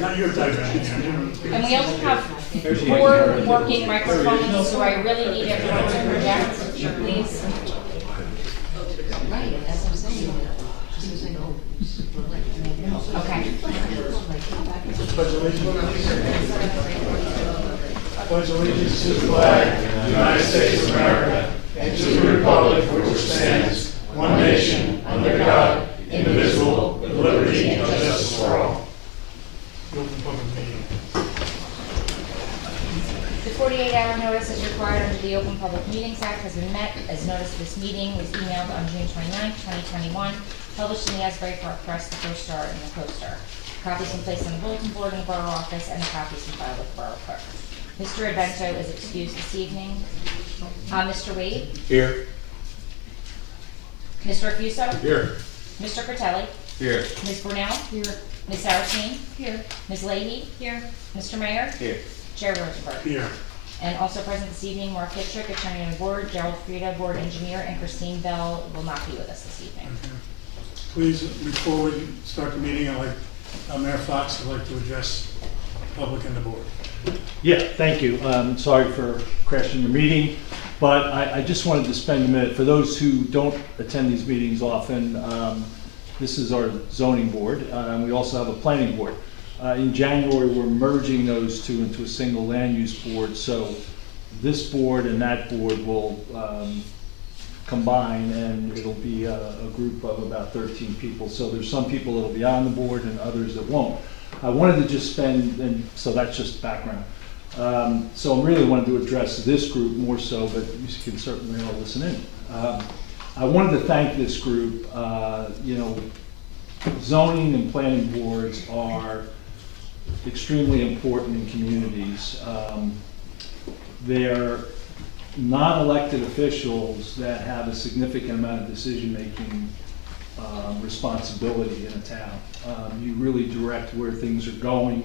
Not your type. And we also have 4 working microphones, so I really need everyone to project, please. Right, that's what I'm saying. Okay. Pledge allegiance to the flag of the United States of America and to the republic for which stands one nation, under God, indivisible, with liberty and justice for all. Open public meeting. The 48-hour notice is required under the Open Public Meetings Act has been met, as notice of this meeting was emailed on June 29, 2021, published in the Asbury Park Press, the First Star, and the Coaster. Copies been placed on the bulletin board in the borough office, and the copies been filed with the borough clerk. Mr. Advento is excused this evening. Mr. Wade? Here. Mr. Accuso? Here. Mr. Fratelli? Here. Ms. Brunel? Here. Ms. Saracine? Here. Ms. Leahy? Here. Mr. Mayor? Here. Chair Rosenberg. Here. And also present this evening, Mark Hittrick, Attorney on the Board, Gerald Frieda, Board Engineer, and Christine Bell will not be with us this evening. Please, before we start the meeting, Mayor Fox would like to address the public and the board. Yeah, thank you. Sorry for crashing your meeting, but I just wanted to spend a minute. For those who don't attend these meetings often, this is our zoning board, and we also have a planning board. In January, we're merging those two into a single land use board, so this board and that board will combine, and it'll be a group of about 13 people. So there's some people that'll be on the board and others that won't. I wanted to just spend, and so that's just background. So I really wanted to address this group more so, but you can certainly all listen in. I wanted to thank this group. Zoning and planning boards are extremely important in communities. They're non-elected officials that have a significant amount of decision-making responsibility in a town. You really direct where things are going.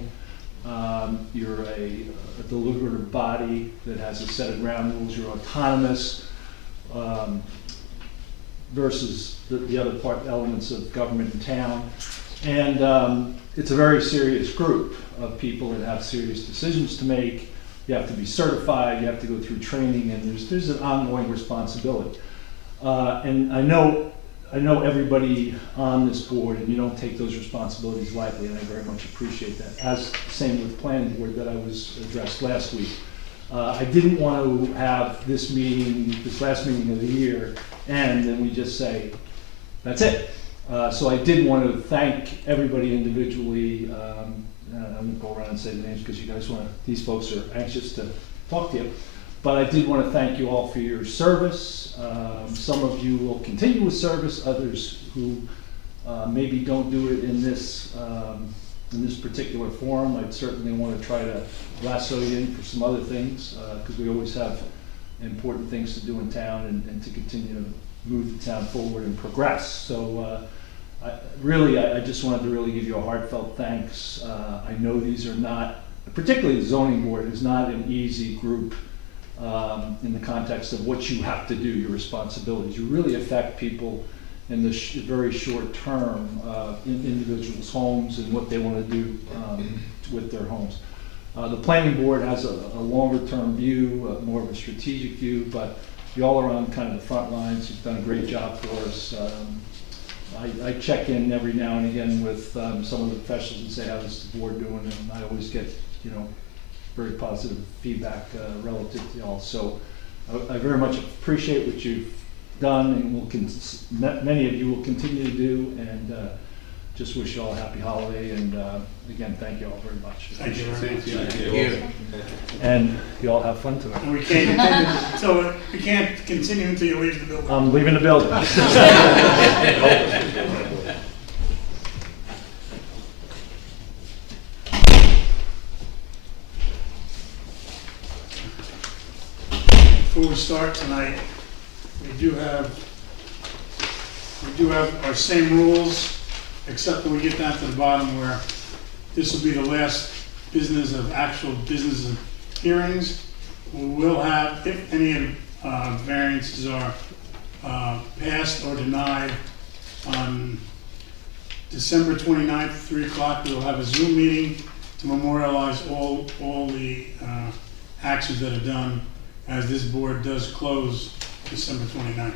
You're a deliberative body that has a set of ground rules. You're autonomous versus the other elements of government in town. And it's a very serious group of people that have serious decisions to make. You have to be certified, you have to go through training, and there's an ongoing responsibility. And I know everybody on this board, and you don't take those responsibilities lightly, and I very much appreciate that. As same with planning board that I was addressed last week. I didn't want to have this last meeting of the year, and then we just say, that's it. So I did want to thank everybody individually. I won't go around and say the names because you guys these folks are anxious to talk to you. But I did want to thank you all for your service. Some of you will continue with service, others who maybe don't do it in this particular forum. I'd certainly want to try to lasso you in for some other things because we always have important things to do in town and to continue to move the town forward and progress. So I just wanted to really give you a heartfelt thanks. I know these are not, particularly the zoning board is not an easy group in the context of what you have to do, your responsibilities. You really affect people in the very short term in individuals' homes and what they want to do with their homes. The planning board has a longer term view, more of a strategic view, but you all are on kind of the front lines. You've done a great job for us. I check in every now and again with some of the professionals and say, how's the board doing? And I always get, very positive feedback relative to y'all. So I very much appreciate what you've done and many of you will continue to do, and just wish you all a happy holiday, and again, thank you all very much. Thank you very much. Thank you. And you all have fun tonight. And we can't continue, so we can't continue until you leave the building. I'm leaving the building. Before we start tonight, we do have our same rules, except when we get down to the bottom where this will be the last actual business hearings. We will have, if any variances are passed or denied, On December 29th, 3 o'clock, we'll have a Zoom meeting to memorialize all the actions that are done, as this board does close December 29th.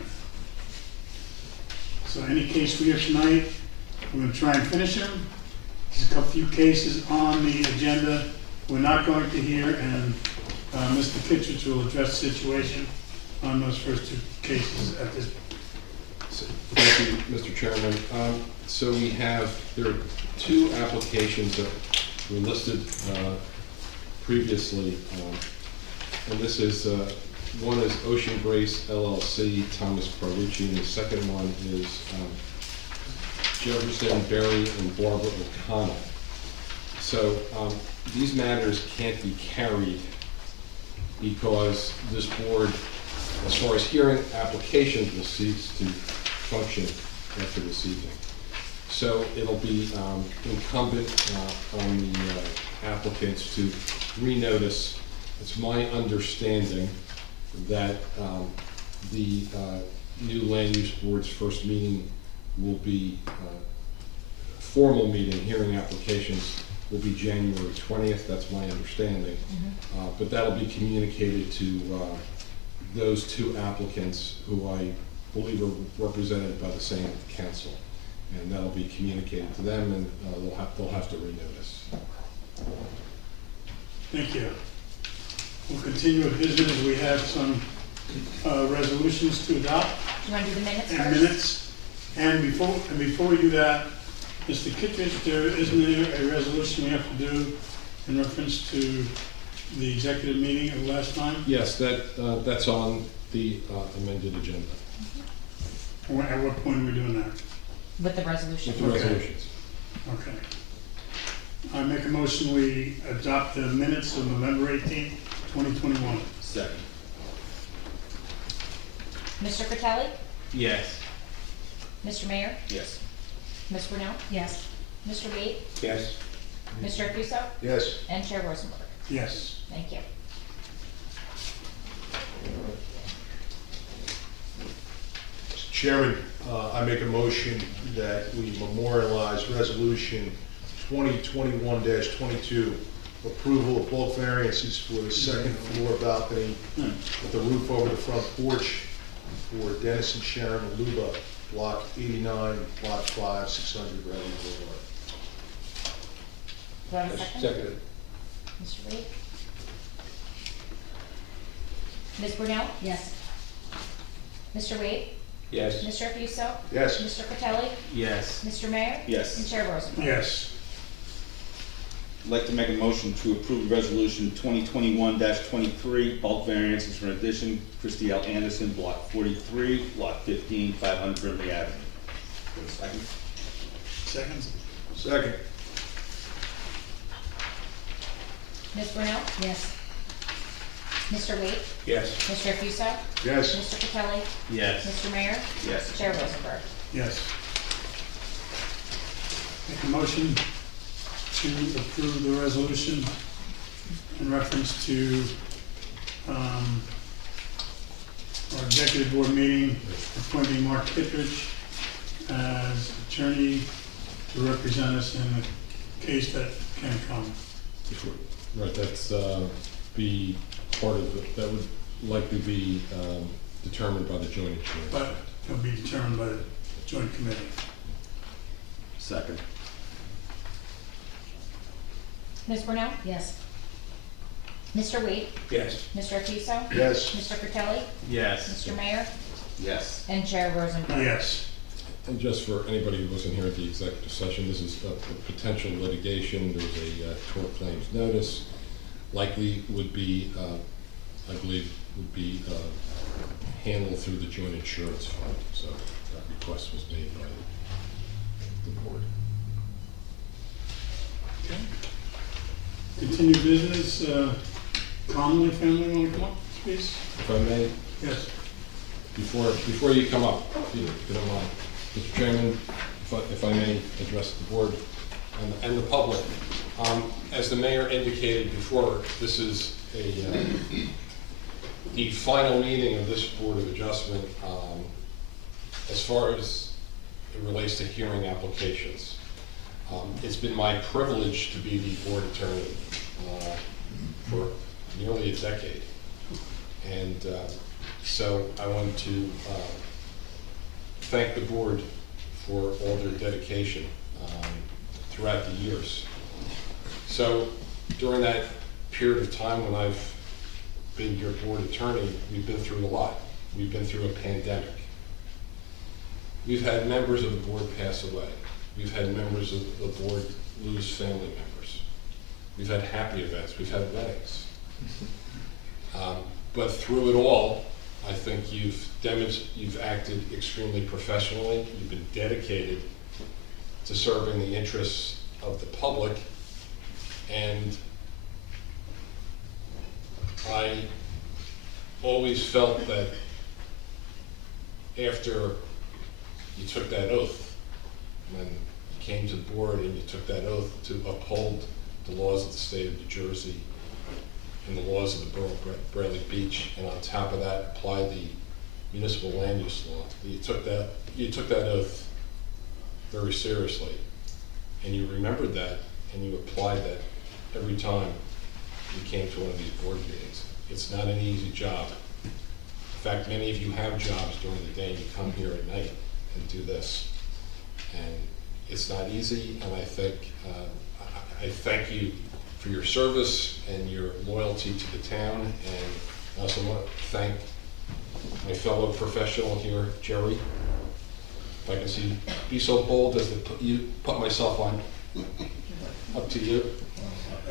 So any case we have tonight, we're going to try and finish them. There's a few cases on the agenda we're not going to hear, and Mr. Kittredge will address the situation on those first 2 cases at this. Thank you, Mr. Chairman. So there are 2 applications that were listed previously, and this is one is Ocean Grace LLC, Thomas Carlucci, and the second one is Jefferson, Berry, and Barbara O'Connell. So these matters can't be carried because this board, as far as hearing applications, will cease to function after this evening. So it'll be incumbent on the applicants to renotice. It's my understanding that the new land use board's first meeting will be, formal meeting, hearing applications will be January 20th, that's my understanding. But that'll be communicated to those 2 applicants who I believe are represented by the same council. And that'll be communicated to them, and they'll have to renotice. Thank you. We'll continue with business. We have some resolutions to adopt. Do you want to do the minutes And first? minutes. And before we do that, Mr. Kittredge, isn't there a resolution we have to do in reference to the executive meeting of last time? Yes, that's on the amended agenda. At what point are we doing that? With the resolution. With the resolutions. Okay. I make a motion we adopt the minutes of November 18th, 2021. Second. Mr. Fratelli? Yes. Mr. Mayor? Yes. Ms. Brunel? Yes. Mr. Wade? Yes. Mr. Acuso? Yes. And Chair Rosenberg. Yes. Thank you. Mr. Chairman, I make a motion that we memorialize Resolution 2021-22, approval of bulk variances for the second floor balcony with the roof over the front porch for Dennis and Sharon Aluba, Block 89, Lot 5, 600 Reading Boulevard. Do I have a second? Seconded. Mr. Wade? Ms. Brunel? Yes. Mr. Wade? Yes. Mr. Acuso? Yes. Mr. Fratelli? Yes. Mr. Mayor? Yes. And Chair Rosenberg. Yes. I'd like to make a motion to approve Resolution 2021-23, bulk variances for addition, Christy L. Anderson, Block 43, Lot 15, 500 Brimley Avenue. Second. Seconds? Second. Ms. Brunel? Yes. Mr. Wade? Yes. Mr. Acuso? Yes. Mr. Fratelli? Yes. Mr. Mayor? Yes. Chair Rosenberg. Yes. Make a motion to approve the resolution in reference to our executive board meeting appointing Mark Kittredge as attorney to represent us in the case that can come. Right, that's be part of it. That would likely be determined by the joint insurance. But it'll be determined by the joint committee. Second. Ms. Brunel? Yes. Mr. Wade? Yes. Mr. Acuso? Yes. Mr. Fratelli? Yes. Mr. Mayor? Yes. And Chair Rosenberg. Yes. And just for anybody who wasn't here at the executive session, this is a potential litigation. There's a tort claims notice. Likely would be, I believe, would be handled through the joint insurance fund. So that request was made by the board. Okay. Continue business. Connolly family want to come up, please? If I may, Yes. before you come up, if you don't mind, Mr. Chairman, if I may address the board and the public. As the mayor indicated before, this is the final meeting of this Board of Adjustment. As far as it relates to hearing applications. It's been my privilege to be the board attorney for nearly a decade. And so I want to thank the board for all their dedication throughout the years. So during that period of time when I've been your board attorney, we've been through a lot. We've been through a pandemic. We've had members of the board pass away. We've had members of the board lose family members. We've had happy events. We've had weddings. But through it all, I think you've acted extremely professionally. You've been dedicated to serving the interests of the public. And I always felt that after you took that oath, when you came to the board and you took that oath to uphold the laws of the state of New Jersey and the laws of the Borough of Bradley Beach, and on top of that, apply the municipal land use law, you took that oath very seriously. And you remembered that, and you applied that every time you came to one of these board meetings. It's not an easy job. In fact, many of you have jobs during the day, and you come here at night and do this. And it's not easy, and I thank you for your service and your loyalty to the town. And I also want to thank my fellow professional here, Jerry. If I can be so bold as to put myself on, up to you.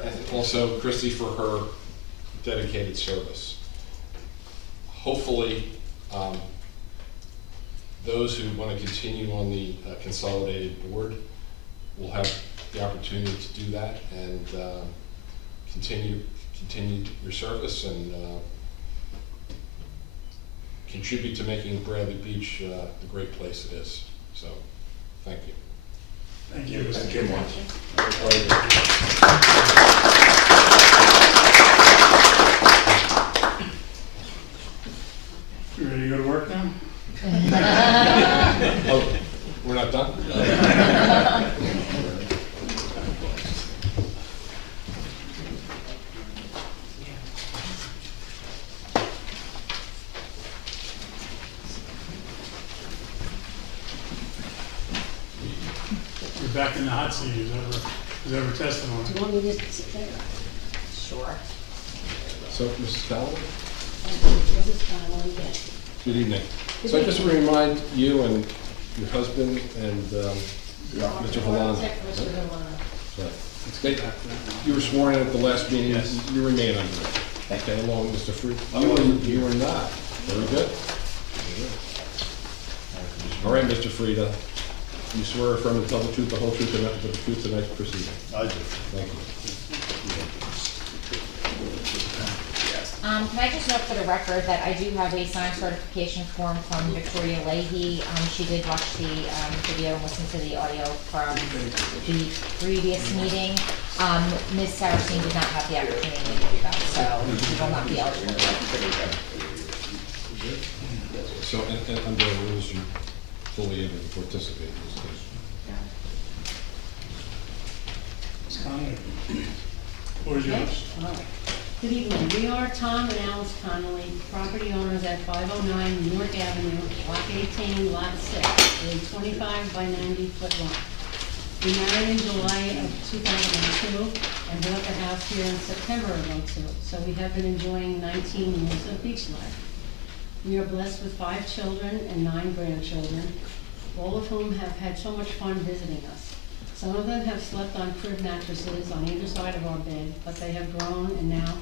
And also Christy for her dedicated service. Hopefully, those who want to continue on the consolidated board will have the opportunity to do that and continue your service and contribute to making Bradley Beach the great place it is. So, thank you. Thank you, Mr. Thank Kimball. You ready to go to work now? Oh, we're not done? You're back in the hot seat, is ever testimony. Do you want me to sit there? Sure. So, Mrs. Fowler? This is kind of like that. Good evening. So I just want to remind you and your husband and Mr. Holland. Right. It's great. You were sworn in at the last meeting. Yes. You remain under it. Okay, along with Mr. Fruit. You were not. Very good. Very good. All right, Mr. Frieda. You swear or affirm to tell the truth, the whole truth, and nothing but the truth tonight proceeding. I do. Thank you. Can I just note for the record that I do have a signed certification form from Victoria Leahy. She did watch the video and listen to the audio from the previous meeting. Ms. Saracen did not have the opportunity to do that, so she will not be eligible. So, and under the rules, you're fully able to participate in this case. Ms. Conley, floor is yours. All right. Good evening. We are Tom and Alice Connolly, property owners at 509 New York Avenue, Block 18, Lot 6, a 25 by 90 foot lot. We married in July of 2002 and bought the house here in September of 2002. So we have been enjoying 19 years of beach life. We are blessed with 5 children and 9 grandchildren, all of whom have had so much fun visiting us. Some of them have slept on crib mattresses on either side of our bed, but they have grown, and now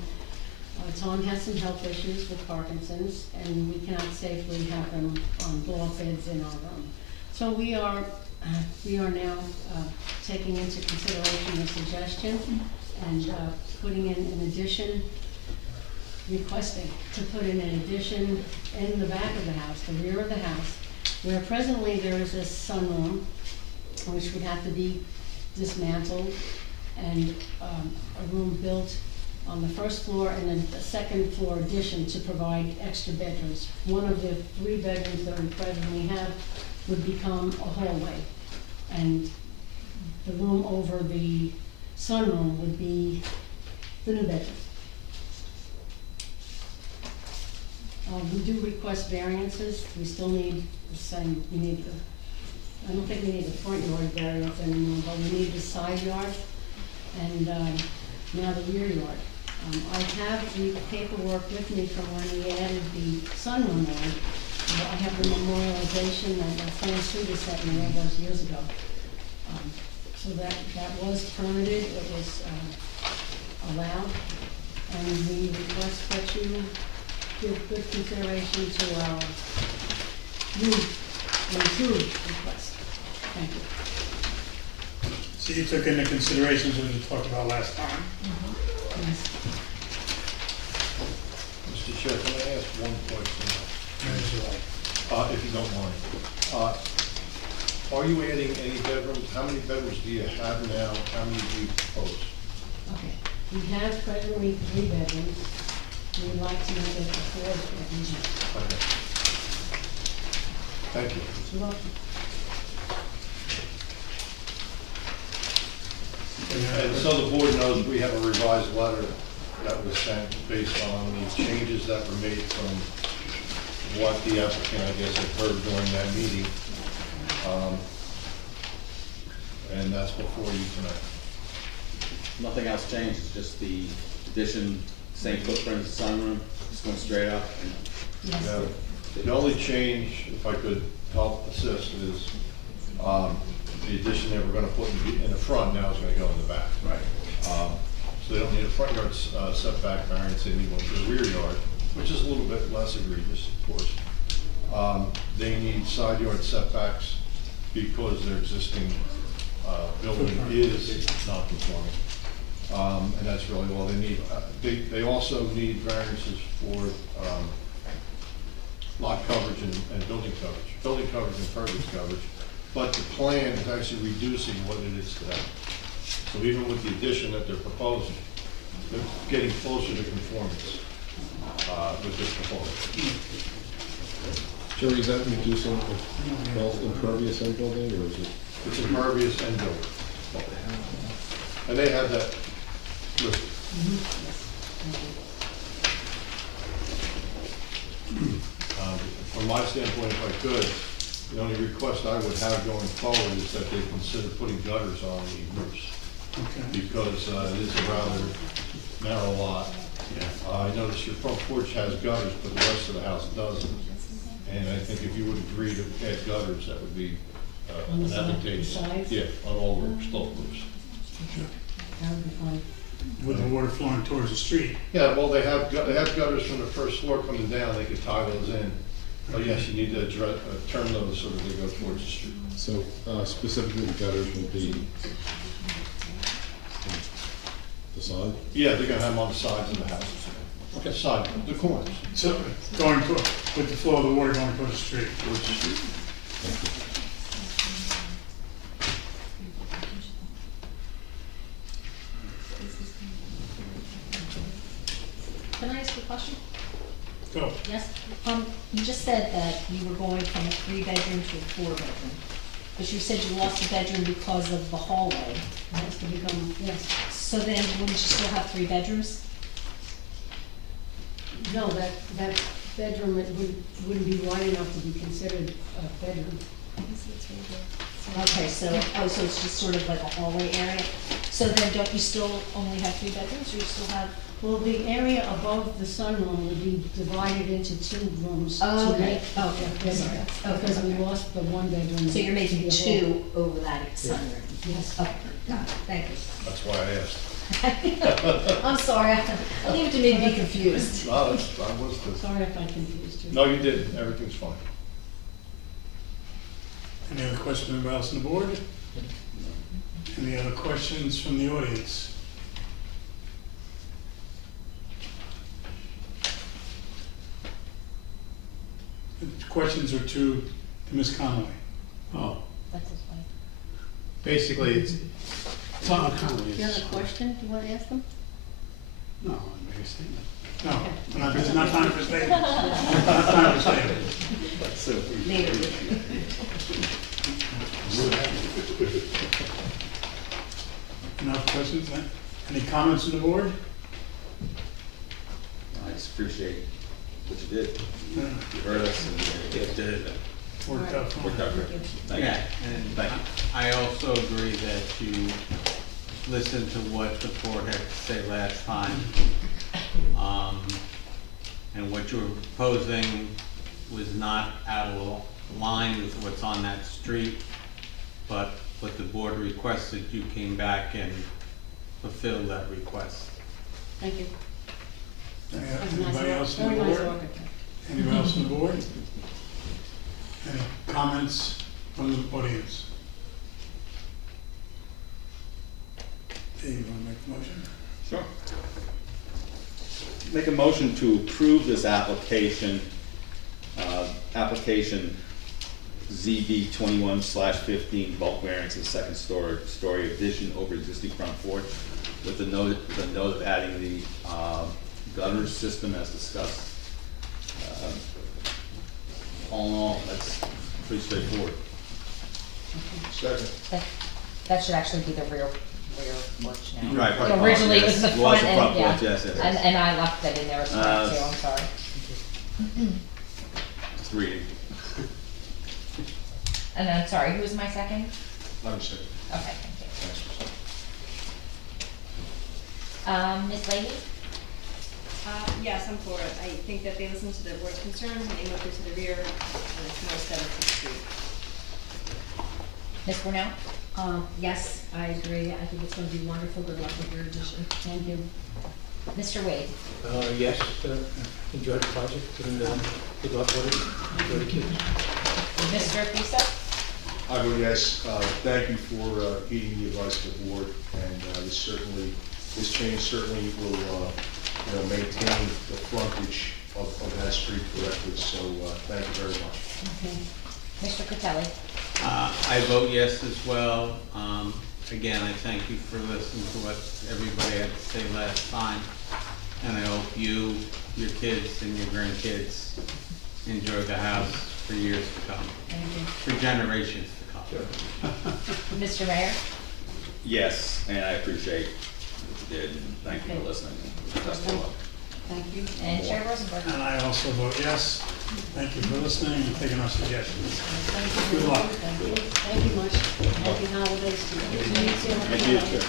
Tom has some health issues with Parkinson's, and we cannot safely have them on ball beds in our room. So we are now taking into consideration the suggestion and putting in an addition, requesting to put in an addition in the back of the house, the rear of the house, where presently there is a sunroom, which would have to be dismantled, and a room built on the first floor and then a second floor addition to provide extra bedrooms. One of the 3 bedrooms that we presently have would become a hallway. And the room over the sunroom would be the new bedroom. We do request variances. We still need the same, I don't think we need the front yard variance anymore, but we need the side yard and now the rear yard. I have the paperwork with me from when we added the sunroom on. I have the memorialization that Frank Suda sent me all those years ago. So that was permitted, it was allowed, and we request that you give good consideration to our new and improved request. Thank you. So you took into considerations what we talked about last time? Yes. Mr. Chair, can I ask one question, As you like. if you don't mind? Are you adding any bedrooms? How many bedrooms do you have now? How many do you propose? Okay, we have presently 3 bedrooms. We'd like to make it a 4th bedroom. Okay. Thank you. You're welcome. And so the board knows, we have a revised letter that was sent based on the changes that were made from what the applicant, I guess, had heard during that meeting. And that's before you tonight. Nothing else changed, it's just the addition, same footprint as the sunroom, just going straight up. Yes. Yeah. The only change, if I could help assist, is the addition that we're gonna put in the front now is gonna go in the back. Right. So they don't need a front yard setback variance, they need one for the rear yard, which is a little bit less egregious, of course. They need side yard setbacks because their existing building is non-conforming. And that's really all they need. They also need variances for lot coverage and building coverage. Building coverage and impervious coverage. But the plan is actually reducing what it is today. So even with the addition that they're proposing, they're getting closer to conformance with this proposal. Jerry, is that reducing both impervious and building, or is it? It's impervious and building. And they have that listed. From my standpoint, if I could, the only request I would have going forward is that they consider putting gutters on the roofs. Okay. Because it is a rather narrow lot. I notice your front porch has gutters, but the rest of the house doesn't. And I think if you would agree to add gutters, that would be On the an side, advantage. the sides? Yeah, on all roofs, slope roofs. That would be fine. With the water flowing towards the street. Yeah, well, they have gutters from the first floor coming down, they could tie those in. But yes, you need to turn those so that they go towards the street. So specifically, the gutters will be the side? Yeah, they're gonna have them on the sides of the house. Okay, side, the corners. So going to, with the flow of the water going towards the street. Towards the street. Can I ask you a question? Go. Yes, you just said that you were going from a 3-bedroom to a 4-bedroom, but you said you lost a bedroom because of the hallway. It has to become, yes. So then, wouldn't you still have 3 bedrooms? No, that bedroom, it wouldn't be wide enough to be considered a bedroom. Okay, so, so it's just sort of like a hallway area? So then don't you still only have 3 bedrooms, or you still have? Well, the area above the sunroom would be divided into 2 rooms. Oh, to okay. make- Okay. Because we lost the 1 bedroom. So you're making to be a hall. 2 over that sunroom? Yes. Okay, got it, thank you. That's why I asked. I'm sorry, I leave it to me to be confused. No, I was the. Sorry if I confused you. No, you didn't, everything's fine. Any other questions from anybody else on the board? Any other questions from the audience? The questions are to Ms. Connolly. Oh, That's his wife. basically, it's Tom Connolly. Do you have a question you want to ask them? No, I made a statement. No, it's not time for statements. Not time for statements. Later. Enough questions, then? Any comments from the board? I just appreciate what you did. Yeah. You heard us and you did it. Worked out Worked out great. Thank you. Yeah, and Thank you. I also agree that you listened to what the board had to say last time. And what you were proposing was not out of line with what's on that street, but what the board requested, you came back and fulfilled that request. Thank you. Anybody else from the Very nice board? architect. Anybody else from the board? Any comments from the audience? Dave, you want to make the motion? Sure. Make a motion to approve this application, application ZB 21/15 bulk variances, second story addition over existing front porch, with the note of adding the gutter system as discussed. All in all, that's pretty straightforward. Second. That should actually be the rear porch now. Right, right. Originally, it was the Yes, it was front the end, front yeah. porch, yes, yes, yes. And I left that in there as well too, I'm sorry. Just reading. And then, sorry, who was my second? I'm second. Okay, thank you. Ms. Leahy? Yes, I'm for it. I think that they listened to the board's concerns, and they moved it to the rear, and it's more aesthetic to the street. Ms. Brunel? Yes, I agree. I think it's gonna be wonderful. Good luck with your addition. Thank you. Mr. Wade? Yes, enjoy the project, and good luck with it, enjoy the kids. Mr. Fuso? I vote yes. Thank you for heeding the advice of the board, and this change certainly will, maintain the frontage of that street correctly, so thank you very much. Okay. Mr. Catelli? I vote yes as well. Again, I thank you for listening to what everybody had to say last time. And I hope you, your kids, and your grandkids enjoy the house for years to come, Thank you. for generations to come. Mr. Mayor? Yes, and I appreciate what you did, and thank you for listening. Best of luck. Thank you. And Chair Rosenberg? And I also vote yes. Thank you for listening and taking our suggestions. Thank you. Good luck. Thank you. Thank you much. Happy holidays to you. Thank you, too.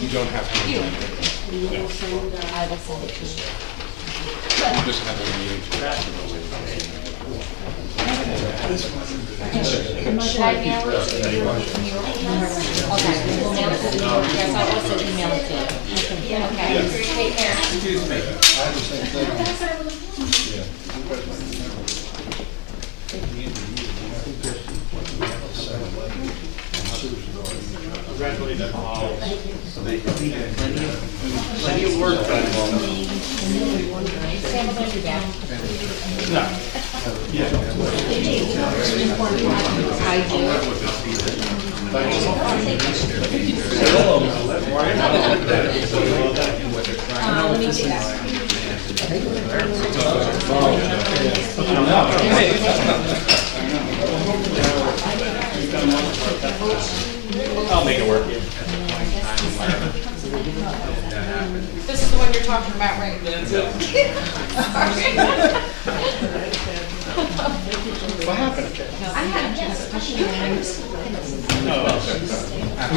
You don't have to. You I will send it to you. just have a meeting. Should I mail it to you? Okay, we'll mail it to the board. Yes, I'll also email it to you. Okay, take care. Excuse me. I have the same thing. Plenty of work done. Sam, we're going to be back. I do. Let me do that. I'll make it work. This is the one you're talking about, right? What happened? I had, yes. Happy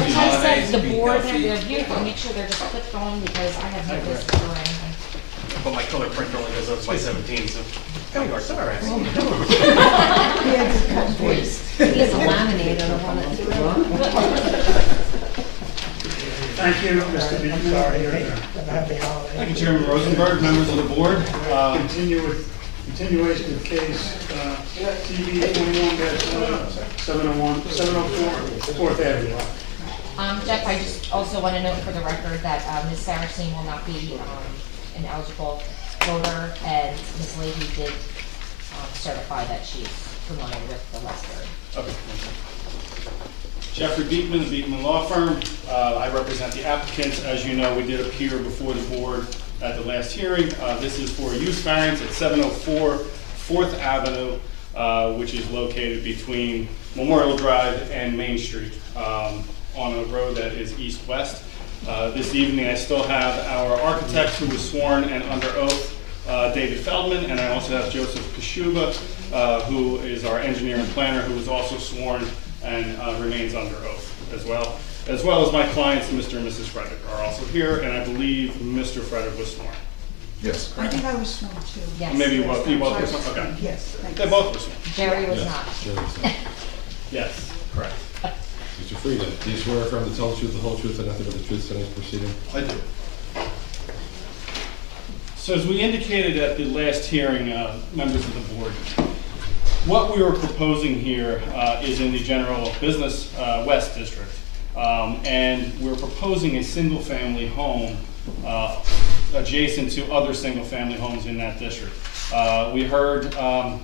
I said holidays, the be board, healthy. they're beautiful, make sure they're just clipped on because I have no business or anything. But my color printer only goes up by 17, so. All right. He has a laminator on it. Thank you, Mr. Beaton. Sorry, you're there. Thank you, Chairman Rosenberg, members of the board. Continue with continuation of case TV 21-704 Fourth Avenue. Jeff, I just also want to note for the record that Ms. Saracine will not be an eligible voter, and Ms. Leahy did certify that she's familiar with the Westbury. Okay. Jeffrey Beekman, the Beekman Law Firm. I represent the applicants. As you know, we did appear before the board at the last hearing. This is for a use variance at 704 4th Avenue, which is located between Memorial Drive and Main Street, on a road that is east-west. This evening, I still have our architect who was sworn and under oath, David Feldman, and I also have Joseph Kashuba, who is our engineer and planner, who was also sworn and remains under oath as well as my clients, Mr. and Mrs. Frederick, are also here, and I believe Mr. Frederick was sworn. Yes. I think I was sworn too. Yes. Maybe you both were sworn? Okay. Yes, thank They you. both were sworn. Jerry was Yes. not. Yes, correct. Mr. Frieden, do you swear affirm to tell the truth, the whole truth, and nothing but the truth in today's proceeding? I do. So as we indicated at the last hearing, members of the board, what we were proposing here is in the general business west district. And we're proposing a single-family home adjacent to other single-family homes in that district. We heard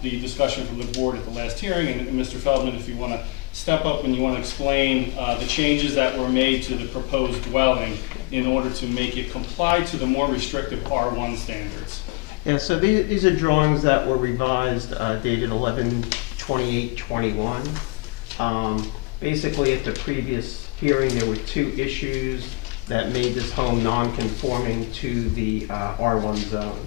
the discussion from the board at the last hearing, and Mr. Feldman, if you want to step up and you want to explain the changes that were made to the proposed dwelling in order to make it comply to the more restrictive R1 standards. Yeah, so these are drawings that were revised, dated 11/28/21. Basically, at the previous hearing, there were two issues that made this home non-conforming to the R1 zone.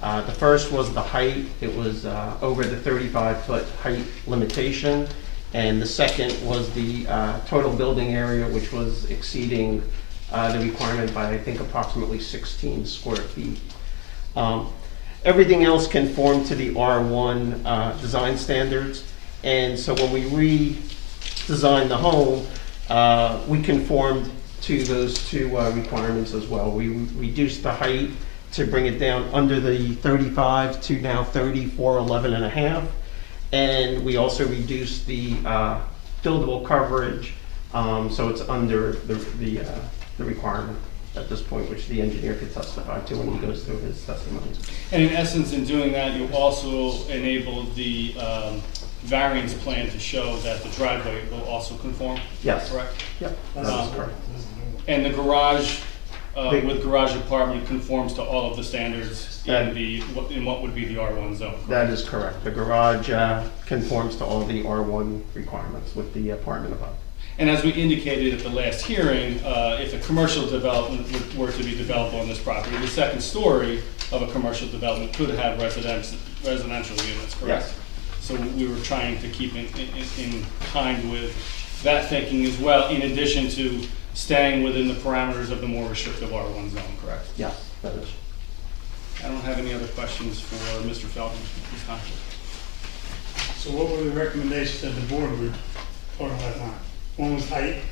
The first was the height. It was over the 35-foot height limitation. And the second was the total building area, which was exceeding the requirement by, I think, approximately 16 square feet. Everything else conformed to the R1 design standards. And so when we redesigned the home, we conformed to those two requirements as well. We reduced the height to bring it down under the 35 to now 3411.5. And we also reduced the buildable coverage, so it's under the requirement at this point, which the engineer could testify to when he goes through his testimony. And in essence, in doing that, you also enabled the variance plan to show that the driveway will also conform? Yes. Correct? Yep, that's correct. And the garage with garage apartment conforms to all of the standards in what would be the R1 zone? Correct? That is correct. The garage conforms to all the R1 requirements with the apartment above. And as we indicated at the last hearing, if a commercial development were to be developed on this property, the second story of a commercial development could have residential units, correct? Yes. So we were trying to keep in kind with that thinking as well, in addition to staying within the parameters of the more restrictive R1 zone, correct? Yes, that is. I don't have any other questions for Mr. Feldman at this time. So what were the recommendations that the board would talk about that? One was height,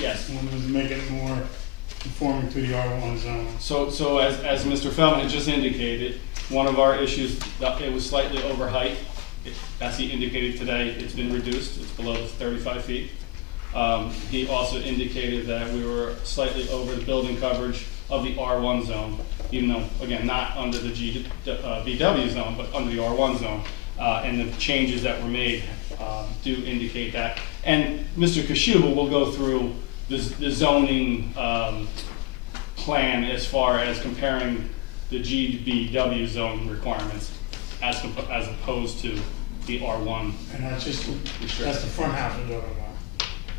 Yes. one was making it more conforming to the R1 zone. So as Mr. Feldman had just indicated, one of our issues, it was slightly over height. As he indicated today, it's been reduced. It's below 35 feet. He also indicated that we were slightly over the building coverage of the R1 zone, even though, again, not under the BW zone, but under the R1 zone. And the changes that were made do indicate that. And Mr. Kashuba will go through the zoning plan as far as comparing the GBW zone requirements as opposed to the R1. And that's just, that's the front half of the building.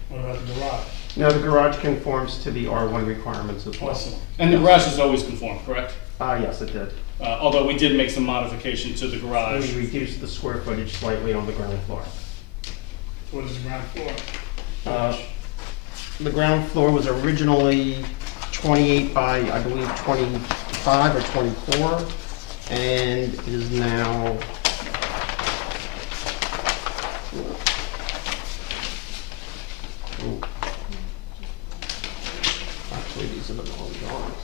What about the garage? No, the garage conforms to the R1 requirements as well. Awesome. And the garage has always conformed, correct? Yes, it did. Although we did make some modification to the garage. We reduced the square footage slightly on the ground floor. What is the ground floor? The ground floor was originally 28 by, I believe, 25 or 24, and it is now, actually, these are the wrong drawings.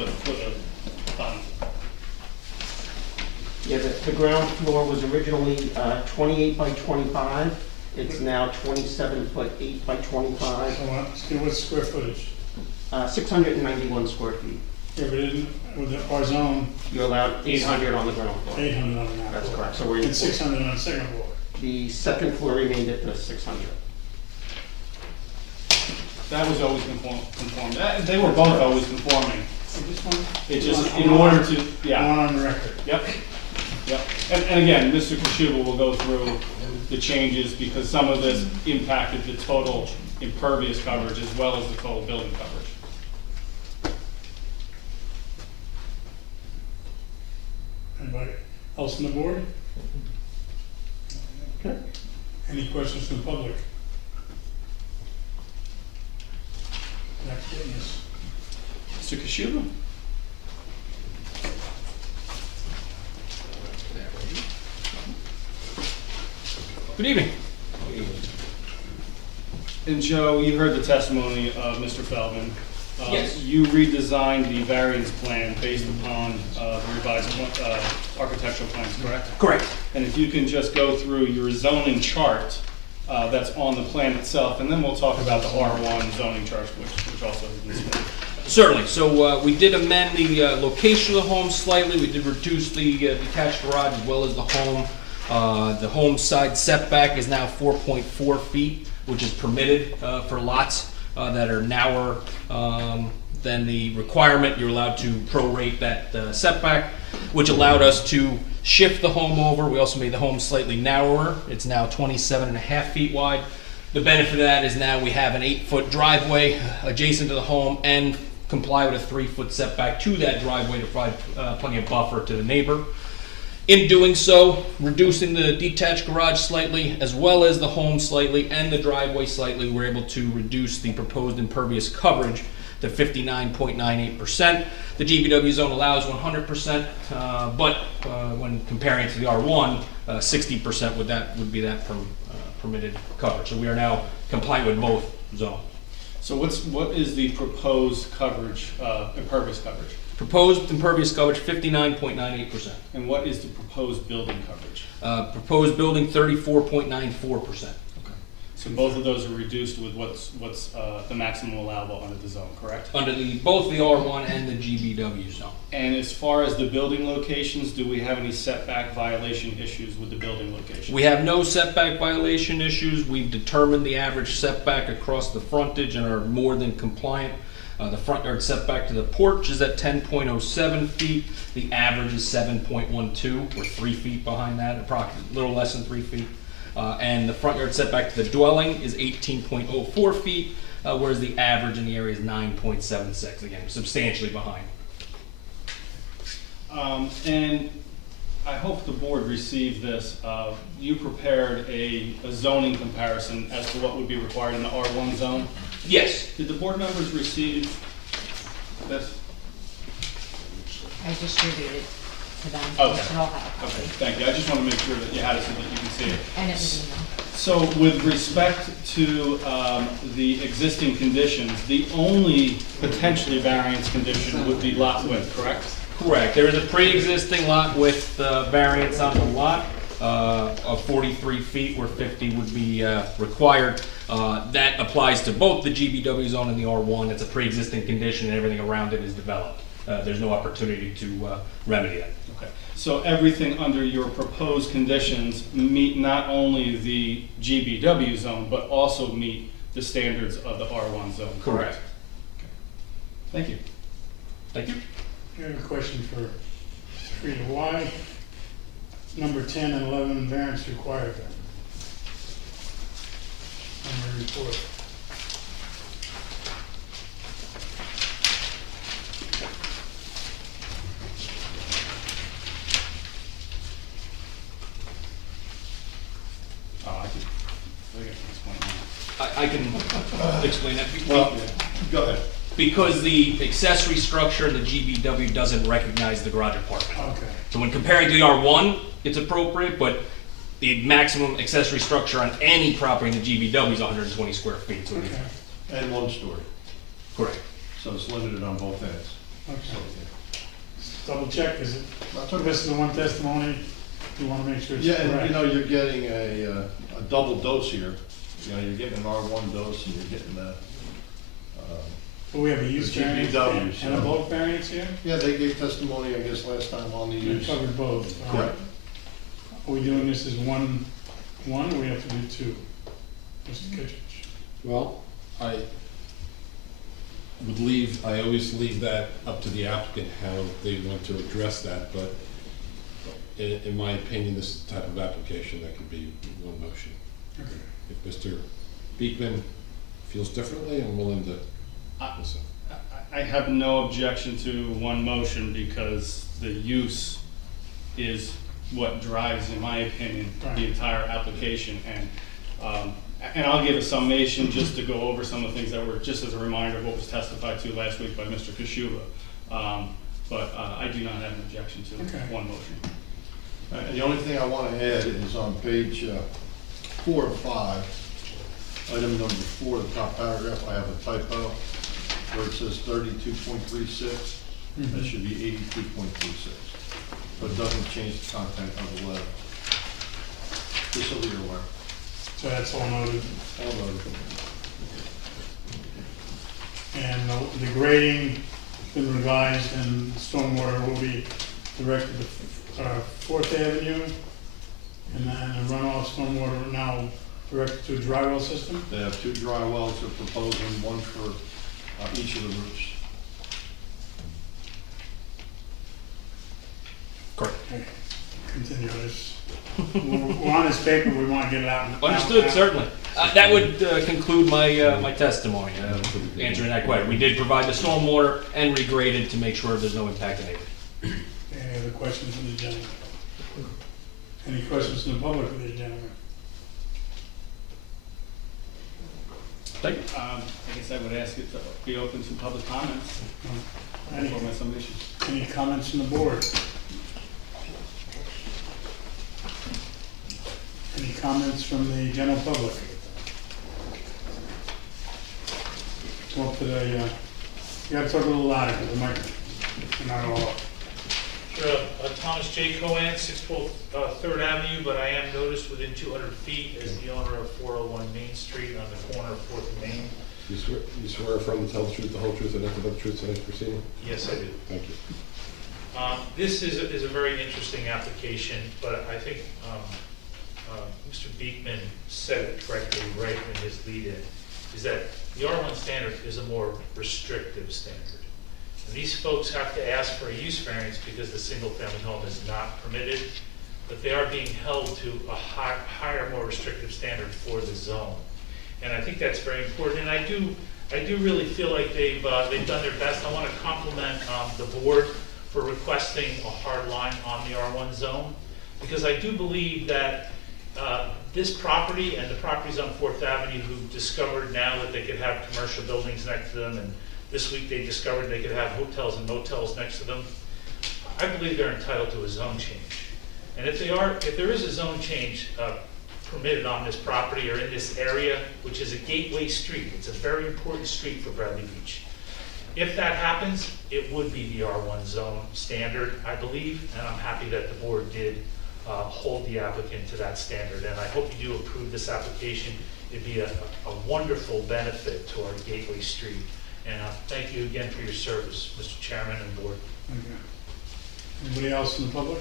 for the bottom? Yeah, the ground floor was originally 28 by 25. It's now 27 foot 8 by 25, So what's square footage? 691 square feet. Yeah, but with our zone, You're allowed 800 on the ground floor. 800 on that That's floor. correct. So we're And 600 on the second floor. The second floor remained at the 600. That was always conformed. They were both always conforming. This one? It just, in order to, yeah. One on the record. Yep, yep. And again, Mr. Kashuba will go through the changes because some of this impacted the total impervious coverage as well as the total building coverage. Anybody else on the board? Okay. Any questions from the public? Next witness. Mr. Kashuba? Good evening. And Joe, you heard the testimony of Mr. Feldman. Yes. You redesigned the variance plan based upon the revised architectural plans, correct? Correct. And if you can just go through your zoning chart that's on the plan itself, and then we'll talk about the R1 zoning chart, which also has been submitted. Certainly. So we did amend the location of the home slightly. We did reduce the detached garage as well as the home. The home side setback is now 4.4 feet, which is permitted for lots that are narrower than the requirement. You're allowed to prorate that setback, which allowed us to shift the home over. We also made the home slightly narrower. It's now 27.5 feet wide. The benefit of that is now we have an 8-foot driveway adjacent to the home and comply with a 3-foot setback to that driveway to provide plenty of buffer to the neighbor. In doing so, reducing the detached garage slightly, as well as the home slightly and the driveway slightly, we're able to reduce the proposed impervious coverage to 59.98%. The GBW zone allows 100%, but when comparing it to the R1, 60% would be that permitted coverage. So we are now compliant with both zones. So what is the proposed coverage, impervious coverage? Proposed impervious coverage 59.98%. And what is the proposed building coverage? Proposed building 34.94%. So both of those are reduced with what's the maximum allowable under the zone, correct? Under both the R1 and the GBW zone. And as far as the building locations, do we have any setback violation issues with the building location? We have no setback violation issues. We've determined the average setback across the frontage and are more than compliant. The front yard setback to the porch is at 10.07 feet. The average is 7.12. We're 3 feet behind that, approximately a little less than 3 feet. And the front yard setback to the dwelling is 18.04 feet, whereas the average in the area is 9.76. Again, substantially behind. And I hope the board received this. You prepared a zoning comparison as to what would be required in the R1 zone. Yes. Did the board members receive this? I distributed to them. Okay. They should all have a Okay, copy. thank you. I just want to make sure that you had it so that you can see it. And it was emailed. So with respect to the existing conditions, the only potentially variance condition would be lot width, correct? Correct. There is a pre-existing lot with variance on the lot of 43 feet where 50 would be required. That applies to both the GBW zone and the R1. It's a pre-existing condition and everything around it is developed. There's no opportunity to remedy that. Okay. So everything under your proposed conditions meet not only the GBW zone, but also meet the standards of the R1 zone, correct? Okay. Thank you. Thank you. I have a question for Rita. Why number 10 and 11 variance required then? On the report. I can explain that. Well, go ahead. Because the accessory structure in the GBW doesn't recognize the garage apartment. Okay. So when comparing to the R1, it's appropriate, but the maximum accessory structure on any property in the GBW is 120 square feet. So Okay. And one story, correct. so it's limited on both ends. Okay. Double check, is it, this is the one testimony, you wanna make sure it's Yeah, correct? and you know, you're getting a double dose here. You know, you're getting an R1 dose and you're getting the, But we have a use the variance GBW, and a so- bulk variance here? yeah, they gave testimony, I guess, last time on the We use. covered both. Correct. Are we doing this as one, or we have to do two? Mr. Kittredge? Well, I always leave that up to the applicant how they want to address that, but in my opinion, this is the type of application that can be one motion. Okay. If Mr. Beekman feels differently, I'm willing to listen. I have no objection to one motion because the use is what drives, in my opinion, Right. the entire application. And I'll give a summation just to go over some of the things that were, just as a reminder of what was testified to last week by Mr. Kashuba. But I do not have an objection to Okay. one motion. And the only thing I want to add is on page 4 of 5, item number 4, the top paragraph, I have a typo where it says 32.36. That should be 82.36. But it doesn't change the content of the letter. Just so you're aware. So that's all noted. All noted. And the grading has been revised and stormwater will be directed to Fourth Avenue. And then the runoff stormwater now directed to a dry well system. They have 2 dry wells they're proposing, one for each of the roofs. Correct. Okay, continue this. We're on this paper, we want to get it out. Understood, certainly. That would conclude my, my testimony, answering that question. We did provide the stormwater and regraded to make sure there's no impact to neighbors. Any other questions from the gentleman? Any questions from the public for the gentleman? Thank you. I guess I would ask it to be open to public comments Any, for my submission. any comments from the board? Any comments from the general public? Come up to the, you gotta talk a little louder because the mic is not all up. Sure. Thomas J. Cohen, 612 3rd Avenue, but I am noticed within 200 feet as the owner of 401 Main Street on the corner of 4th and Main. You swear affirm to tell the truth, the whole truth, and nothing but the truth today's proceeding? Yes, I do. Thank you. This is a very interesting application, but I think Mr. Beekman said it correctly right in his lead-in, is that the R1 standard is a more restrictive standard. And these folks have to ask for a use variance because the single-family home is not permitted, but they are being held to a higher, more restrictive standard for the zone. And I think that's very important. And I do really feel like they've done their best. I want to compliment the board for requesting a hard line on the R1 zone, because I do believe that this property and the properties on 4th Avenue who discovered now that they could have commercial buildings next to them, and this week they discovered they could have hotels and motels next to them, I believe they're entitled to a zone change. And if there is a zone change permitted on this property or in this area, which is a gateway street, it's a very important street for Bradley Beach. If that happens, it would be the R1 zone standard, I believe, and I'm happy that the board did hold the applicant to that standard. And I hope you do approve this application. It'd be a wonderful benefit to our gateway street. And thank you again for your service, Mr. Chairman and board. Thank you. Anybody else from the public?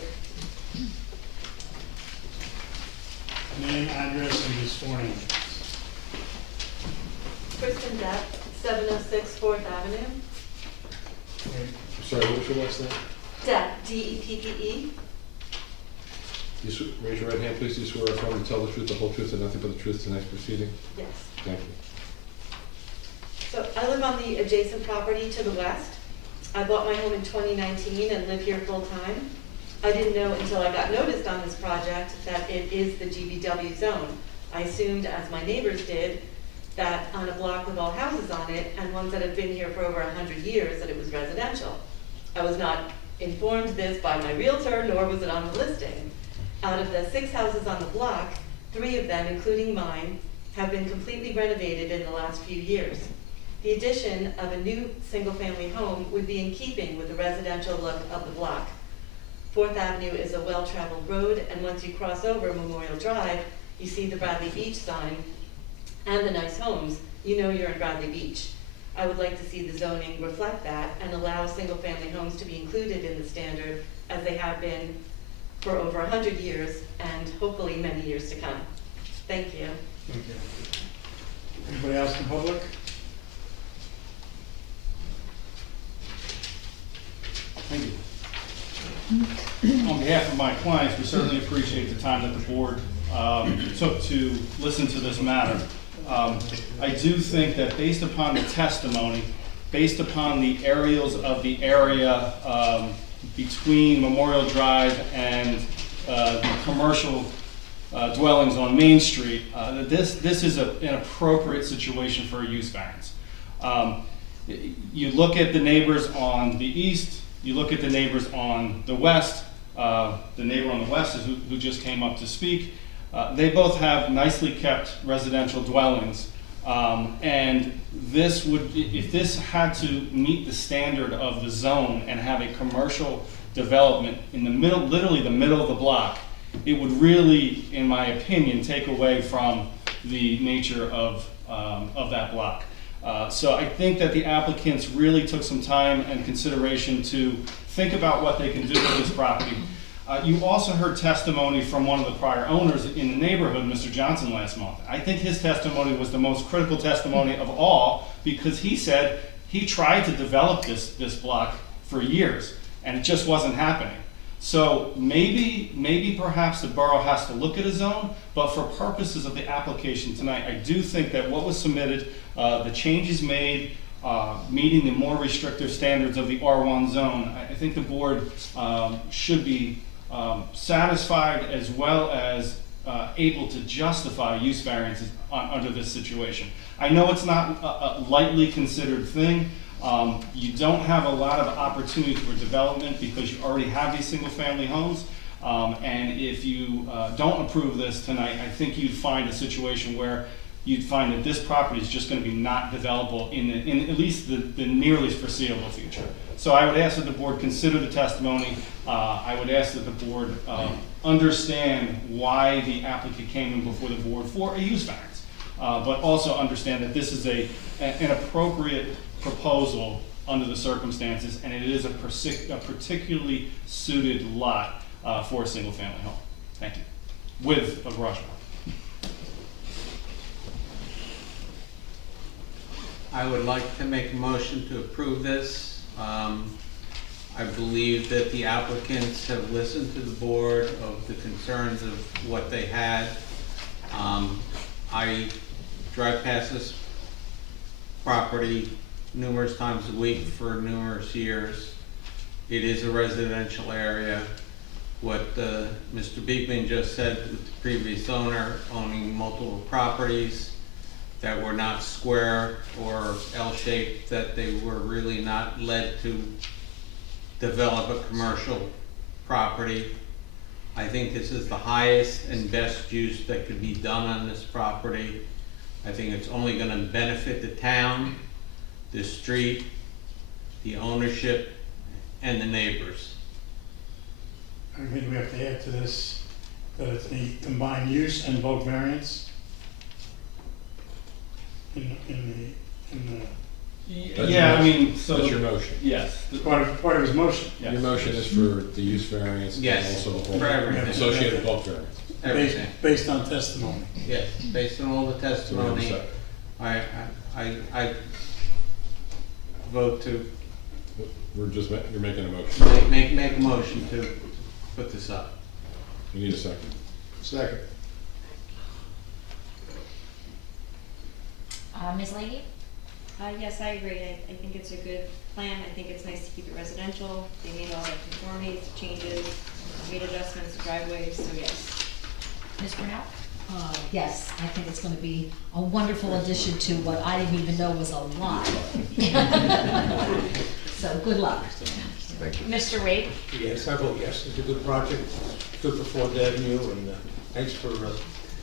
Name, address, and be sworn in. Kristen Depp, 706 4th Avenue. Sorry, what was your last name? Depp, D-E-P-P-E. Raise your right hand, please. Do you swear affirm to tell the truth, the whole truth, and nothing but the truth tonight's proceeding? Yes. Thank you. So I live on the adjacent property to the west. I bought my home in 2019 and live here full time. I didn't know until I got noticed on this project that it is the GBW zone. I assumed, as my neighbors did, that on a block with all houses on it and ones that have been here for over 100 years, that it was residential. I was not informed this by my realtor, nor was it on the listing. Out of the 6 houses on the block, 3 of them, including mine, have been completely renovated in the last few years. The addition of a new single-family home would be in keeping with the residential look of the block. 4th Avenue is a well-traveled road, and once you cross over Memorial Drive, you see the Bradley Beach sign and the nice homes, you know you're in Bradley Beach. I would like to see the zoning reflect that and allow single-family homes to be included in the standard as they have been for over 100 years and hopefully many years to come. Thank you. Thank you. Anybody else in public? Thank you. On behalf of my clients, we certainly appreciate the time that the board took to listen to this matter. I do think that based upon the testimony, based upon the aerials of the area between Memorial Drive and the commercial dwellings on Main Street, this is an appropriate situation for a use variance. You look at the neighbors on the east, you look at the neighbors on the west. The neighbor on the west is who just came up to speak. They both have nicely kept residential dwellings. And this would, if this had to meet the standard of the zone and have a commercial development in the middle, literally the middle of the block, it would really, in my opinion, take away from the nature of that block. So I think that the applicants really took some time and consideration to think about what they can do with this property. You also heard testimony from one of the prior owners in the neighborhood, Mr. Johnson, last month. I think his testimony was the most critical testimony of all, because he said he tried to develop this block for years and it just wasn't happening. So maybe perhaps the borough has to look at a zone, but for purposes of the application tonight, I do think that what was submitted, the changes made, meeting the more restrictive standards of the R1 zone, I think the board should be satisfied as well as able to justify use variances under this situation. I know it's not a lightly considered thing. You don't have a lot of opportunity for development because you already have these single-family homes. And if you don't approve this tonight, I think you'd find a situation where you'd find that this property is just going to be not developable in at least the nearly foreseeable future. So I would ask that the board consider the testimony. I would ask that the board understand why the applicant came in before the board for a use variance, but also understand that this is an appropriate proposal under the circumstances, and it is a particularly suited lot for a single-family home. Thank you. With a garage door. I would like to make a motion to approve this. I believe that the applicants have listened to the board of the concerns of what they had. I drive past this property numerous times a week for numerous years. It is a residential area. What Mr. Beekman just said with the previous owner owning multiple properties that were not square or L-shaped, that they were really not led to develop a commercial property. I think this is the highest and best use that could be done on this property. I think it's only going to benefit the town, the street, the ownership, and the neighbors. I think we have to add to this that it's the combined use and bulk variance in the Yeah, I mean, so That's your motion. Yes. part of his motion. Yes. Your motion is for the use variance and Yes, also for everything. the associated bulk variance. Everything. Based on testimony. Yes, based on all the testimony, So I vote to you're making a motion. make a motion to put this up. You need a second. Second. Ms. Leahy? Yes, I agree. I think it's a good plan. I think it's nice to keep it residential. They made all the conformities, changes, made adjustments, driveways, so yes. Ms. Brunel? Yes, I think it's going to be a wonderful addition to what I didn't even know was a lot. So good luck. Mr. Wade? Yes, I vote yes. It's a good project, good for 4th Avenue, and thanks for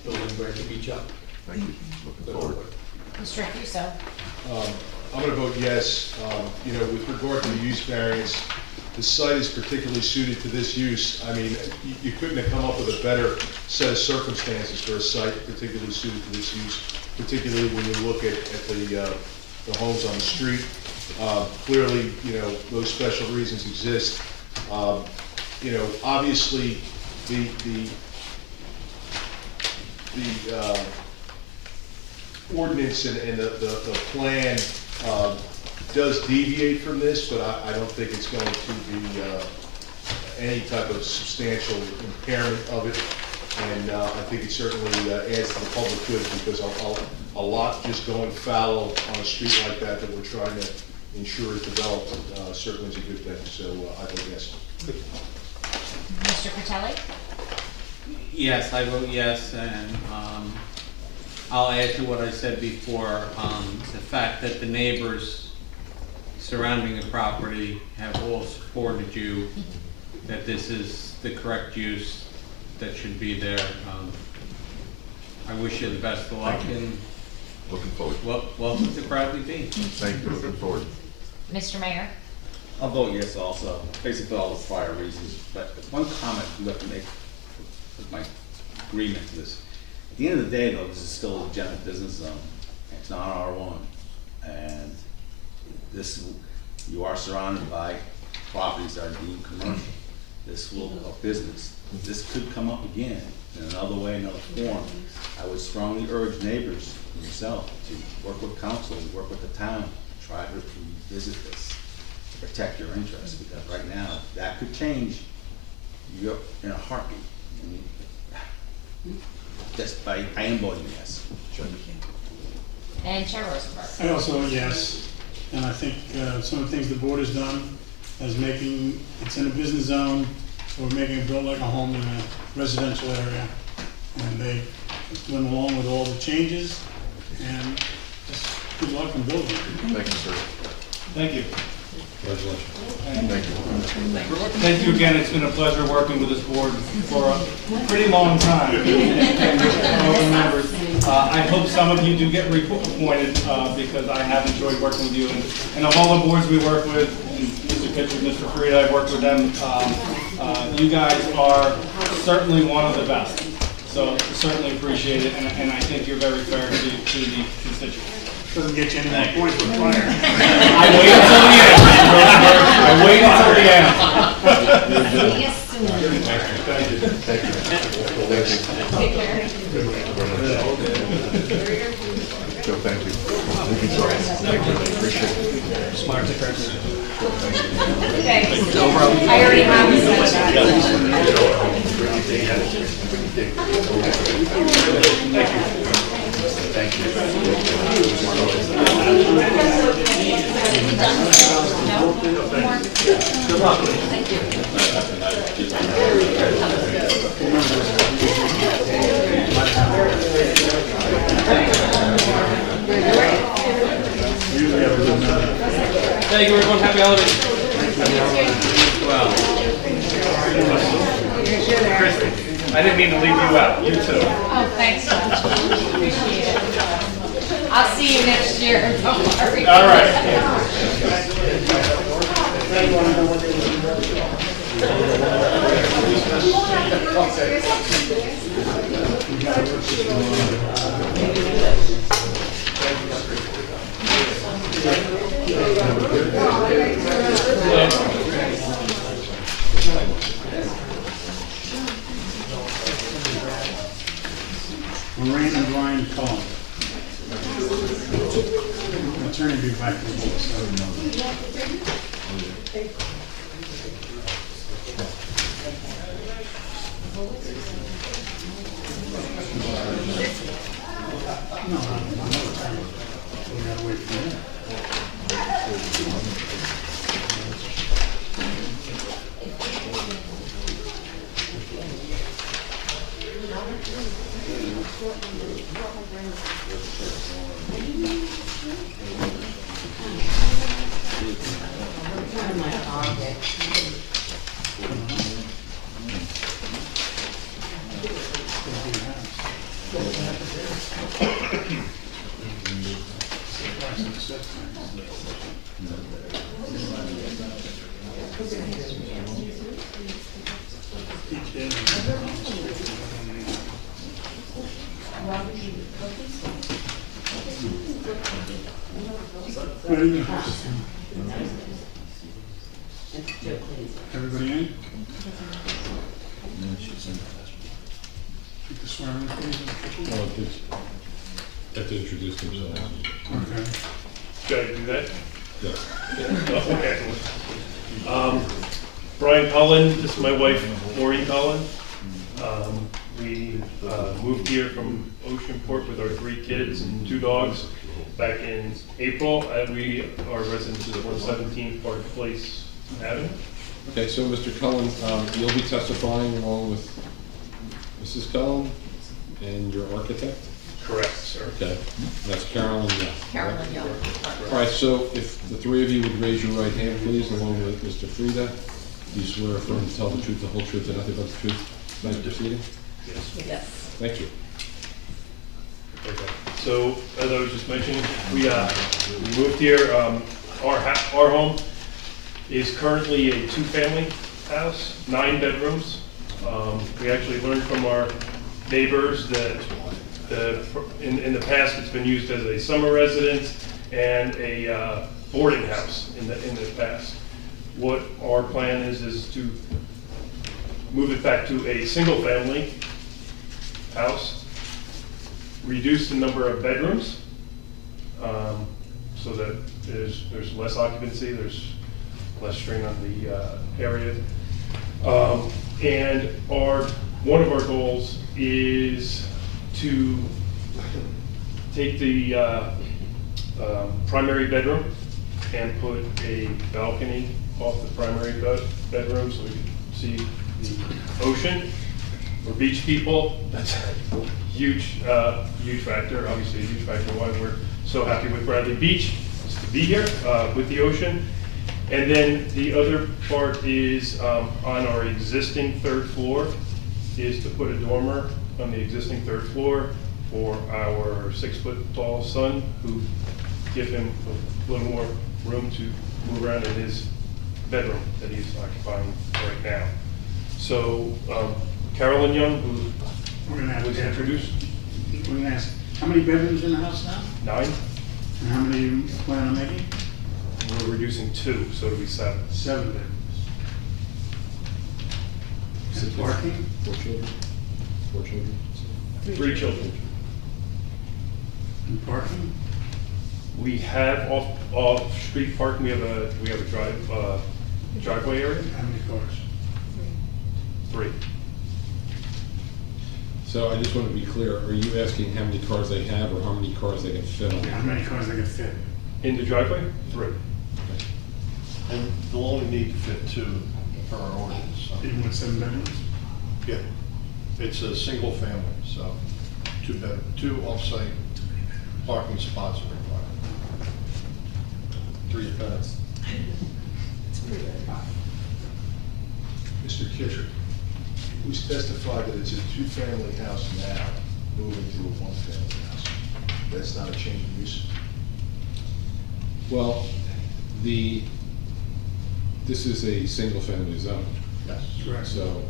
building Bradley Beach up. Thank you. Looking forward. Mr. Russo? I'm gonna vote yes. You know, with regard to the use variance, the site is particularly suited to this use. I mean, you couldn't have come up with a better set of circumstances for a site particularly suited to this use, particularly when you look at the homes on the street. Clearly, you know, those special reasons exist. You know, obviously, the ordinance and the plan does deviate from this, but I don't think it's going to be any type of substantial impairment of it. And I think it certainly adds to the public good, because a lot just going fallow on a street like that we're trying to ensure is developed certainly is a good thing. So I vote yes. Mr. Fratelli? Yes, I vote yes, and I'll add to what I said before, the fact that the neighbors surrounding the property have all supported you, that this is the correct use that should be there. I wish you the best of luck, and Looking forward. welcome to Bradley Beach. Thank you, looking forward. Mr. Mayor? I'll vote yes also, basically all the prior reasons, but one comment I'd like to make with my agreement to this. At the end of the day, though, this is still a legitimate business zone. It's not R1, and this, you are surrounded by properties that are deemed commercial. This will, a business. This could come up again in another way, another form. I would strongly urge neighbors and yourself to work with council, work with the town, try to revisit this, to protect your interests, because right now, that could change. You're in a heartbeat. Just I am voting yes. And Chair Rosenberg? I also vote yes, and I think some of the things the board has done is making, it's in a business zone, or making it built like a home in a residential area. And they went along with all the changes, and just good luck in building. Thank you, sir. Thank you. Congratulations. Thank you. Thank you again. It's been a pleasure working with this board for a pretty long time. All the members. I hope some of you do get reappointed because I have enjoyed working with you. And of all the boards we work with, Mr. Kitchen, Mr. Farida, I've worked with them. You guys are certainly one of the best. So certainly appreciate it, and I think you're very fair to the constituents. Doesn't get you any more points for fire. I wait until the end. I wait until the end. Yes, soon. Thank you. Thank you. Take care. Joe, thank you. Thank you. Appreciate it. Smart to correct. Okay. I already have this. Thank you. Good luck. Thank you. Thank you, everyone. Happy holidays. Well, I didn't mean to leave you out. You too. Oh, thanks, John. Appreciate it. I'll see you next year. Don't worry. All right. Lorraine and Brian Cullen. Attorney be back to the board, so I don't know. No, another time. We gotta wait for him. Everybody in? Take the swearing, please. Well, have to introduce themselves. Okay. Should I do that? Yeah. Okay. Brian Cullen, this is my wife, Maureen Cullen. We moved here from Oceanport with our 3 kids and 2 dogs back in April. We are residents of 117 Park Place Avenue. Okay, so Mr. Cullen, you'll be testifying along with Mrs. Cullen and your architect? Correct, sir. Okay, that's Carolyn Young. Carolyn Young. All right, so if the 3 of you would raise your right hand, please, along with Mr. Frieda. Do you swear or affirm to tell the truth, the whole truth, and nothing but the truth by the proceeding? Yes. Thank you. Okay. So, as I was just mentioning, we moved here. Our home is currently a 2-family house, 9 bedrooms. We actually learned from our neighbors that in the past it's been used as a summer residence and a boarding house in the past. What our plan is to move it back to a single-family house, reduce the number of bedrooms, so that there's less occupancy, there's less strain on the area. And one of our goals is to take the primary bedroom and put a balcony off the primary bedroom so we can see the ocean. We're beach people. That's a huge factor, obviously a huge factor why we're so happy with Bradley Beach, is to be here with the ocean. And then the other part is on our existing 3rd floor is to put a dormer on the existing 3rd floor for our 6-foot-tall son, who give him a little more room to move around in his bedroom that he's occupying right now. So Carolyn Young, who was introduced. We're gonna ask, how many bedrooms in the house now? 9. And how many you plan on making? We're reducing 2, so it'll be 7. 7 bedrooms. And parking? 4 children? 4 children? 3 children. And parking? We have off-street parking. We have a driveway area. How many cars? 3. So I just want to be clear, are you asking how many cars they have or how many cars they can fit on? How many cars they can fit? In the driveway? 3. And they'll only need to fit 2 per our ordinance. So. Even with 7 bedrooms? Yeah, it's a single family, so 2 off-site parking spots are required. 3 beds. Mr. Kitcher, who's testified that it's a 2-family house now, moving to a 1-family house? That's not a change of use? Well, this is a single-family zone. Yes. Correct. So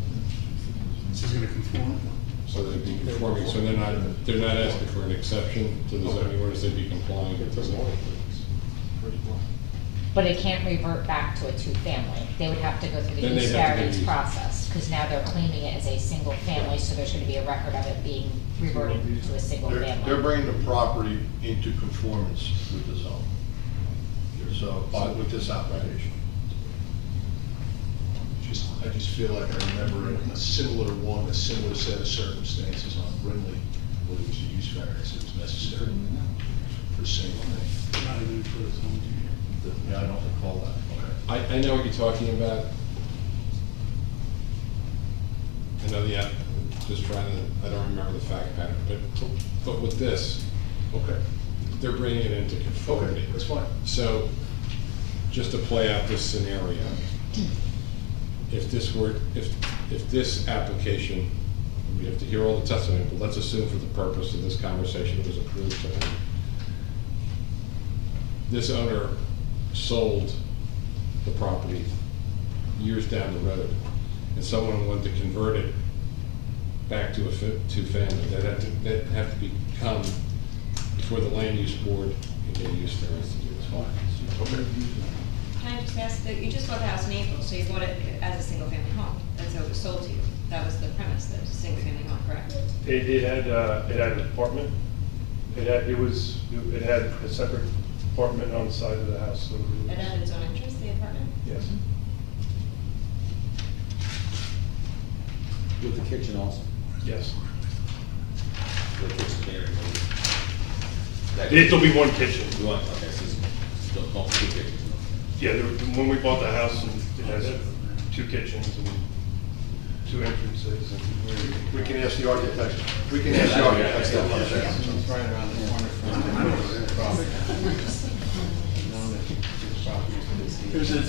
This is gonna conform? So they'd be conforming, so they're not asking for an exception to the zoning ordinance, they'd be complying with the zoning. But it can't revert back to a 2-family. They would have to go through the Then they'd use have to variance use- process, because now they're claiming it as a single family, so there's gonna be a record of it being reverted to a single They're family. bringing the property into conformance with the zone. So, with this application. I just feel like I remember a similar set of circumstances on Brindley, where there was a use variance that was necessary for a single thing. Not even for the zone. Yeah, I don't recall that. Okay. I know what you're talking about. I know just trying to, I don't remember the fact pattern, but with this, Okay. they're bringing it into conformity. Okay, that's fine. So, just to play out this scenario, if this application, we have to hear all the testimony, but let's assume for the purpose of this conversation it was approved tonight. This owner sold the property years down the road, and someone wanted to convert it back to a two-family, that have to become before the land use board can get used to it. Okay. Can I just ask, that you just bought the house in April, so you bought it as a single-family home, that's how it was sold to you, that was the premise, that it was a single-family home, correct? It had an apartment. It had a separate apartment on the side of the house. So It had its own entrance, the apartment? yes. With the kitchen also? Yes. The kitchen there. It'll be one kitchen. One, okay, so it's don't two kitchens. Yeah, when we bought the house, it has 2 kitchens and 2 entrances. And We can ask the architect. We can ask the architect. It's right around the corner from the property. There's a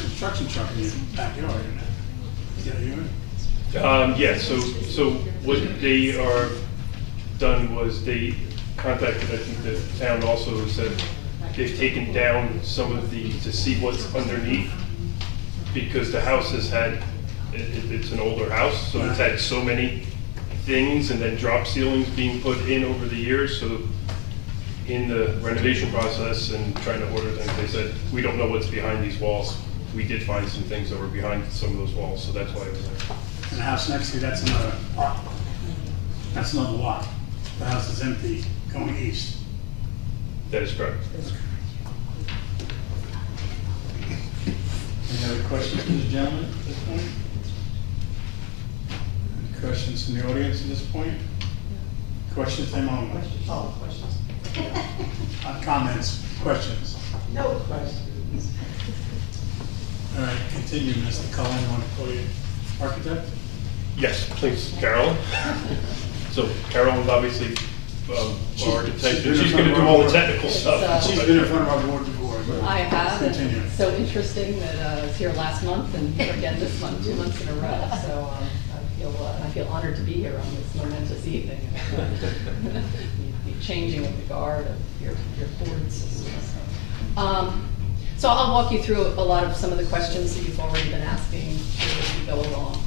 construction truck in your backyard, is that yours? Yeah, so what they are done was they contacted, I think the town also said they've taken down some of to see what's underneath, because the house has had, it's an older house, so it's had so many things, and then drop ceilings being put in over the years, so in the renovation process and trying to order things, they said, we don't know what's behind these walls. We did find some things that were behind some of those walls, so that's why it was there. And the house next to you, that's another lot. The house is empty, going east. That is correct. Any other questions from the gentleman at this point? Any questions from the audience at this point? Questions, them only? Oh, questions. Comments, questions? No questions. All right, continue, Mr. Cullen, you want to call you architect? Yes, please, Carol. So Carol is obviously our architect, and she's gonna do all the technical stuff. She's been in front of our board before. but I have, and Continue. it's so interesting that I was here last month and here again this month, 2 months in a row. So I feel honored to be here on this momentous evening. The changing of the guard of your board system. So I'll walk you through a lot of some of the questions that you've already been asking as we go along.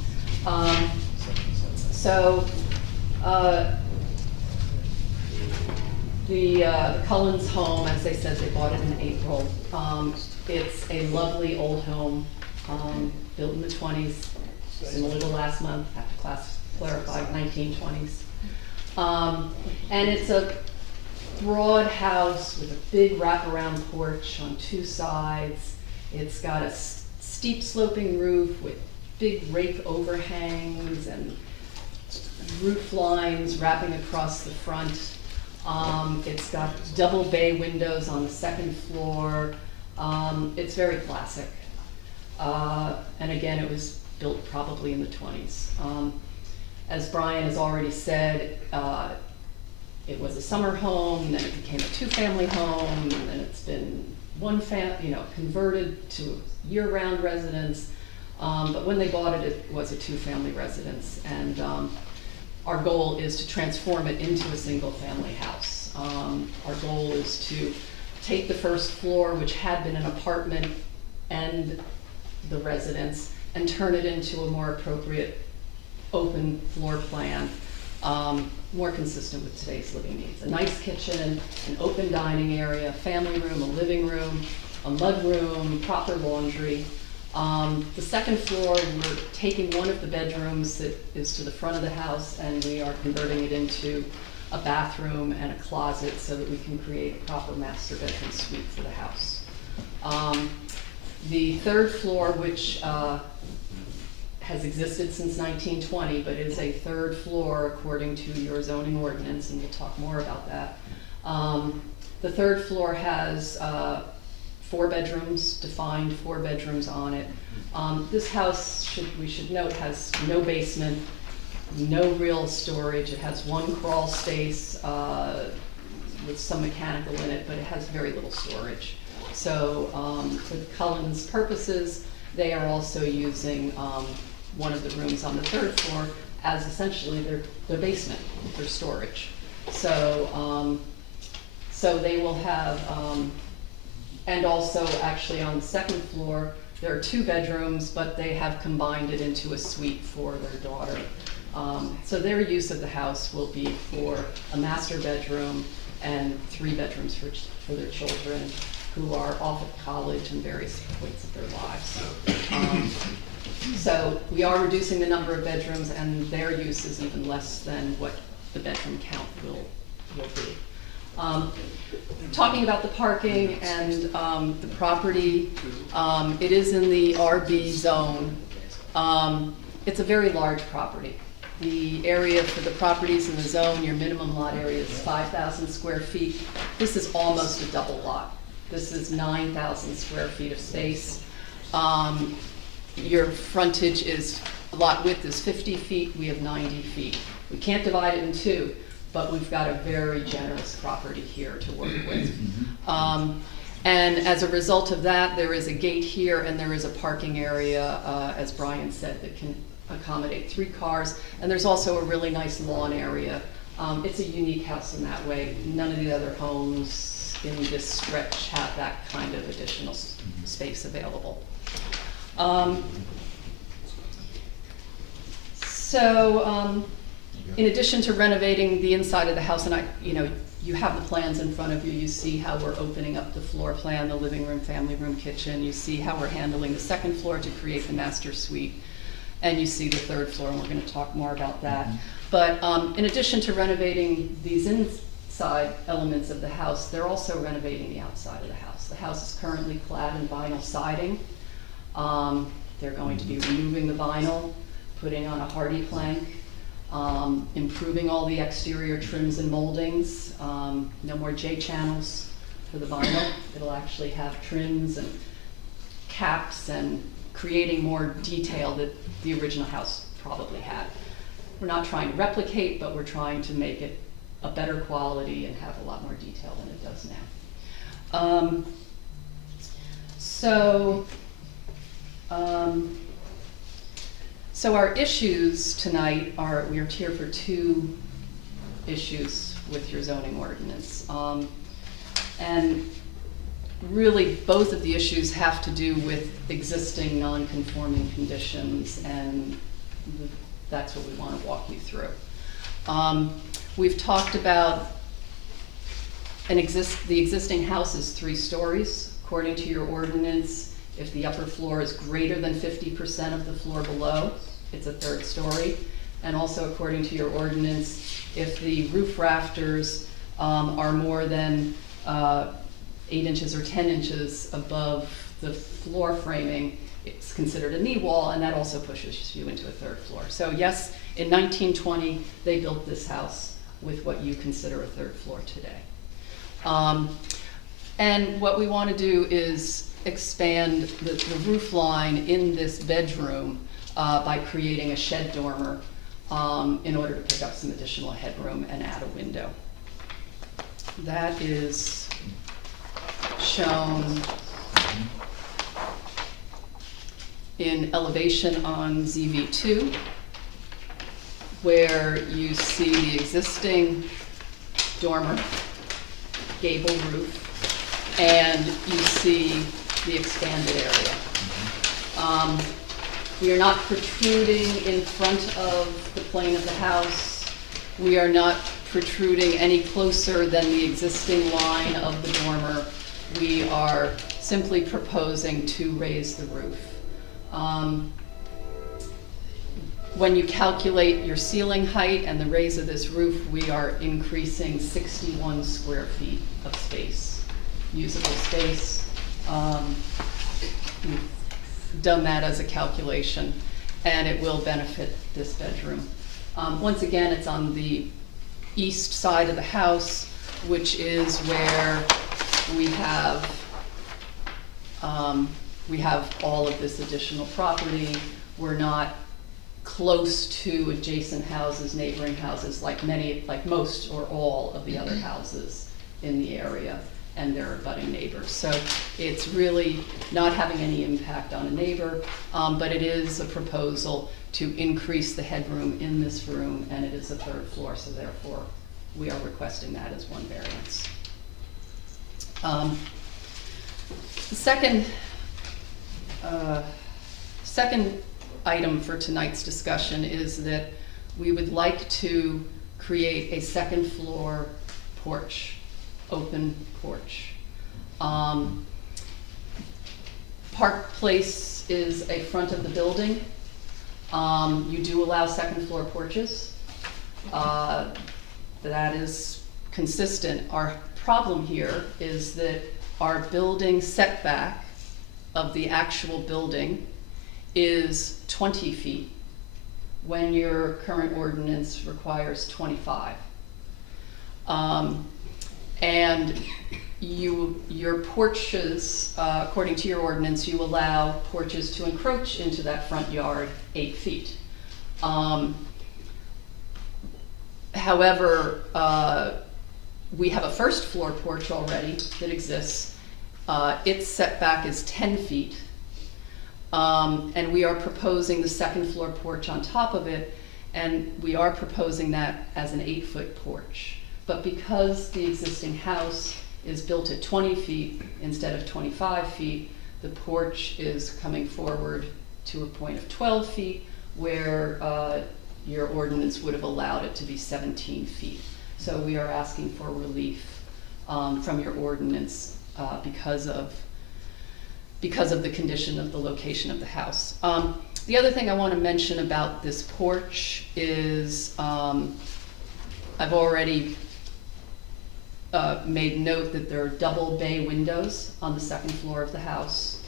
The Cullens home, as they said, they bought it in April. It's a lovely old home, built in the 20s, similar to last month, have to clarify, 1920s. And it's a broad house with a big wraparound porch on 2 sides. It's got a steep sloping roof with big rake overhangs and roof lines wrapping across the front. It's got double bay windows on the 2nd floor. It's very classic. And again, it was built probably in the 20s. As Brian has already said, it was a summer home, then it became a 2-family home, and then it's been converted to a year-round residence. But when they bought it, it was a 2-family residence, and our goal is to transform it into a single-family house. Our goal is to take the 1st floor, which had been an apartment and the residence, and turn it into a more appropriate open floor plan, more consistent with today's living needs. A nice kitchen, an open dining area, family room, a living room, a mud room, proper laundry. The 2nd floor, we're taking one of the bedrooms that is to the front of the house, and we are converting it into a bathroom and a closet so that we can create a proper master bedroom suite for the house. The 3rd floor, which has existed since 1920, but is a 3rd floor according to your zoning ordinance, and we'll talk more about that. The 3rd floor has 4 bedrooms, defined 4 bedrooms on it. This house, we should note, has no basement, no real storage. It has 1 crawl space with some mechanical in it, but it has very little storage. So for the Cullens purposes, they are also using one of the rooms on the 3rd floor as essentially their basement, their storage. So, so they will have, and also actually on the 2nd floor, There are 2 bedrooms, but they have combined it into a suite for their daughter. So their use of the house will be for a master bedroom and 3 bedrooms for their children who are off at college and various points of their lives. So we are reducing the number of bedrooms, and their use is even less than what the bedroom count will be. Talking about the parking and the property, it is in the RB zone. It's a very large property. The area for the properties in the zone, your minimum lot area is 5,000 square feet. This is almost a double lot. This is 9,000 square feet of space. Your frontage is, lot width is 50 feet, we have 90 feet. We can't divide it in 2, but we've got a very generous property here to work with. And as a result of that, there is a gate here and there is a parking area, as Brian said, that can accommodate 3 cars. And there's also a really nice lawn area. It's a unique house in that way. None of the other homes in this stretch have that kind of additional space available. In addition to renovating the inside of the house, and you have the plans in front of you, you see how we're opening up the floor plan, the living room, family room, kitchen, you see how we're handling the 2nd floor to create the master suite, and you see the 3rd floor, and we're going to talk more about that. But in addition to renovating these inside elements of the house, they're also renovating the outside of the house. The house is currently clad in vinyl siding. They're going to be removing the vinyl, putting on a hardy plank, improving all the exterior trims and moldings. No more J-channels for the vinyl. It'll actually have trims and caps and creating more detail that the original house probably had. We're not trying to replicate, but we're trying to make it a better quality and have a lot more detail than it does now. So our issues tonight are, we are here for 2 issues with your zoning ordinance. And really both of the issues have to do with existing non-conforming conditions, and that's what we want to walk you through. We've talked about the existing house is 3 stories. According to your ordinance, if the upper floor is greater than 50% of the floor below, it's a 3rd story. And also according to your ordinance, if the roof rafters are more than 8 inches or 10 inches above the floor framing, it's considered a knee wall, and that also pushes you into a 3rd floor. So yes, in 1920, they built this house with what you consider a 3rd floor today. And what we want to do is expand the roof line in this bedroom by creating a shed dormer in order to pick up some additional headroom and add a window. That is shown in elevation on ZV2, where you see the existing dormer, gable roof, and you see the expanded area. We are not protruding in front of the plane of the house. We are not protruding any closer than the existing line of the dormer. We are simply proposing to raise the roof. When you calculate your ceiling height and the raise of this roof, we are increasing 61 square feet of space, usable space. We've done that as a calculation, and it will benefit this bedroom. Once again, it's on the east side of the house, which is where we have all of this additional property. We're not close to adjacent houses, neighboring houses, like most or all of the other houses in the area and their abutting neighbors. So it's really not having any impact on a neighbor, but it is a proposal to increase the headroom in this room, and it is a 3rd floor, so therefore we are requesting that as one variance. The second Second item for tonight's discussion is that we would like to create a second floor porch, open porch. Park Place is a front of the building. You do allow second floor porches. That is consistent. Our problem here is that our building setback of the actual building is 20 feet when your current ordinance requires 25. And your porches, according to your ordinance, you allow porches to encroach into that front yard 8 feet. However, we have a first floor porch already that exists. Its setback is 10 feet. And we are proposing the second floor porch on top of it, and we are proposing that as an 8-foot porch. But because the existing house is built at 20 feet instead of 25 feet, the porch is coming forward to a point of 12 feet where your ordinance would have allowed it to be 17 feet. So we are asking for relief from your ordinance because of the condition of the location of the house. The other thing I want to mention about this porch is I've already made note that there are double bay windows on the second floor of the house.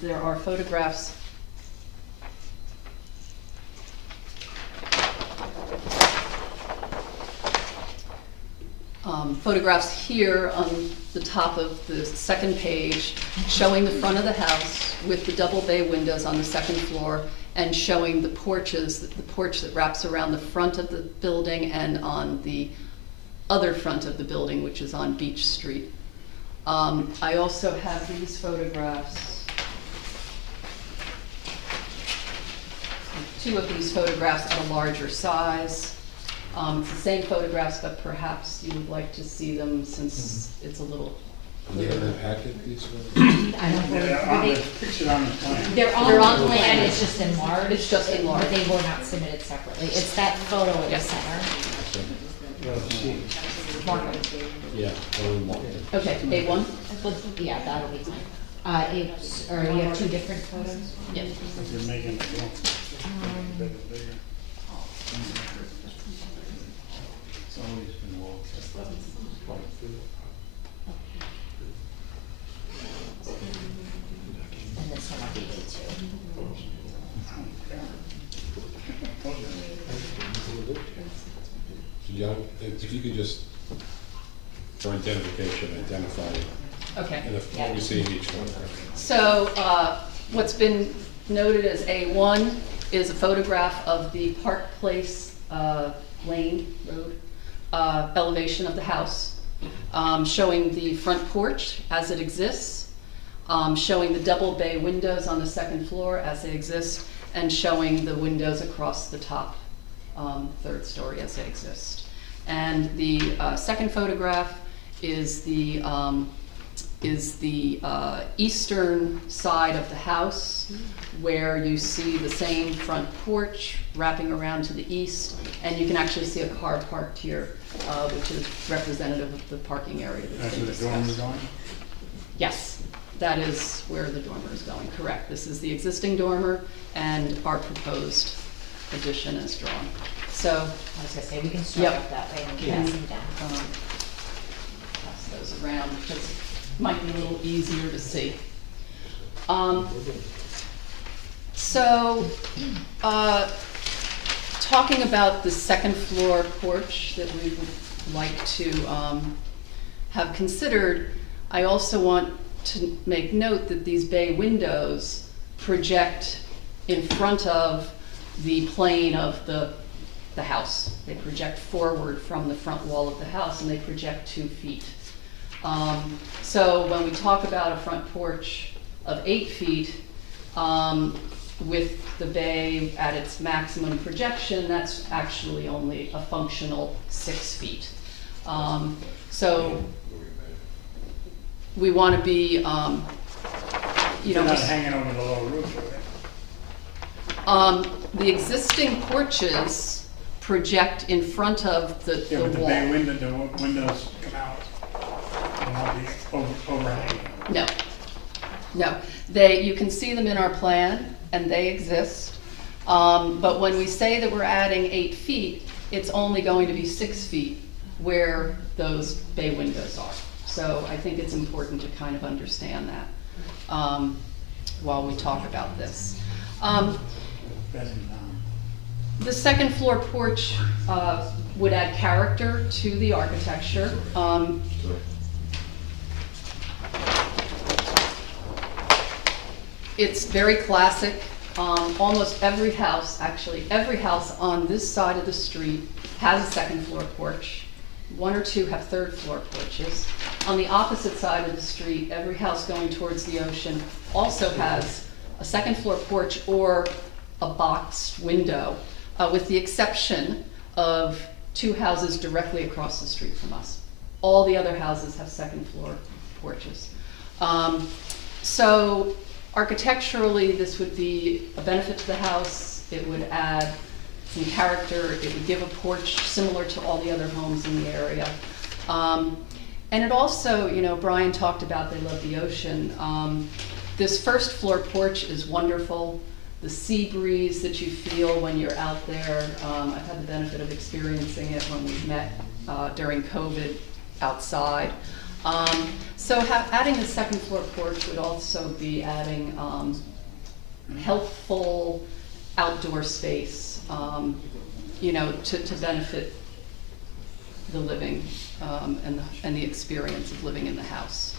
There are photographs here on the top of the second page showing the front of the house with the double bay windows on the second floor and showing the porches, the porch that wraps around the front of the building and on the other front of the building, which is on Beach Street. I also have these photographs, two of these photographs at a larger size. It's the same photographs, but perhaps you would like to see them since it's a little clearer. In the packet, these ones? I don't They're on the picture on the plan. They're on the plan, it's just enlarged. It's just enlarged. But they were not submitted separately. It's that photo in the center. Mark it. Yeah, only one. Okay, A1? Well, yeah, that'll be fine. Or you have two different photos? Yeah. You're making it go. It's always been walked. And this one will be too. John, if you could just, for identification, identify it. Okay. And if what we see in each one. So what's been noted as A1 is a photograph of the Park Place Lane Road elevation of the house, showing the front porch as it exists, showing the double bay windows on the second floor as they exist, and showing the windows across the top third story as they exist. And the second photograph is the eastern side of the house, where you see the same front porch wrapping around to the east, and you can actually see a car parked here, which is representative of the parking area that's been discussed. That's where the dormer is going? Yes, that is where the dormer is going, correct. This is the existing dormer and our proposed addition as drawn. So, I was gonna say, we can start up that way and pass them down. Pass those around because it might be a little easier to see. Talking about the second floor porch that we would like to have considered, I also want to make note that these bay windows project in front of the plane of the house. They project forward from the front wall of the house, and they project 2 feet. So when we talk about a front porch of 8 feet, with the bay at its maximum projection, that's actually only a functional 6 feet. So we want to be you They're know. not hanging over the lower roof, are they? The existing porches project in front of the Yeah, but the wall. bay window, the windows come out. They'll not be overhanging. No, no. You can see them in our plan, and they exist. But when we say that we're adding 8 feet, it's only going to be 6 feet where those bay windows are. So I think it's important to kind of understand that while we talk about this. The second floor porch would add character to the architecture. It's very classic. Almost every house, actually, every house on this side of the street has a second floor porch. 1 or 2 have third floor porches. On the opposite side of the street, every house going towards the ocean also has a second floor porch or a boxed window, with the exception of 2 houses directly across the street from us. All the other houses have second floor porches. So architecturally, this would be a benefit to the house. It would add some character. It would give a porch similar to all the other homes in the area. And it also, you know, Brian talked about they love the ocean. This first floor porch is wonderful. The sea breeze that you feel when you're out there, I've had the benefit of experiencing it when we've met during COVID outside. So adding the second floor porch would also be adding healthful outdoor space, you know, to benefit the living and the experience of living in the house.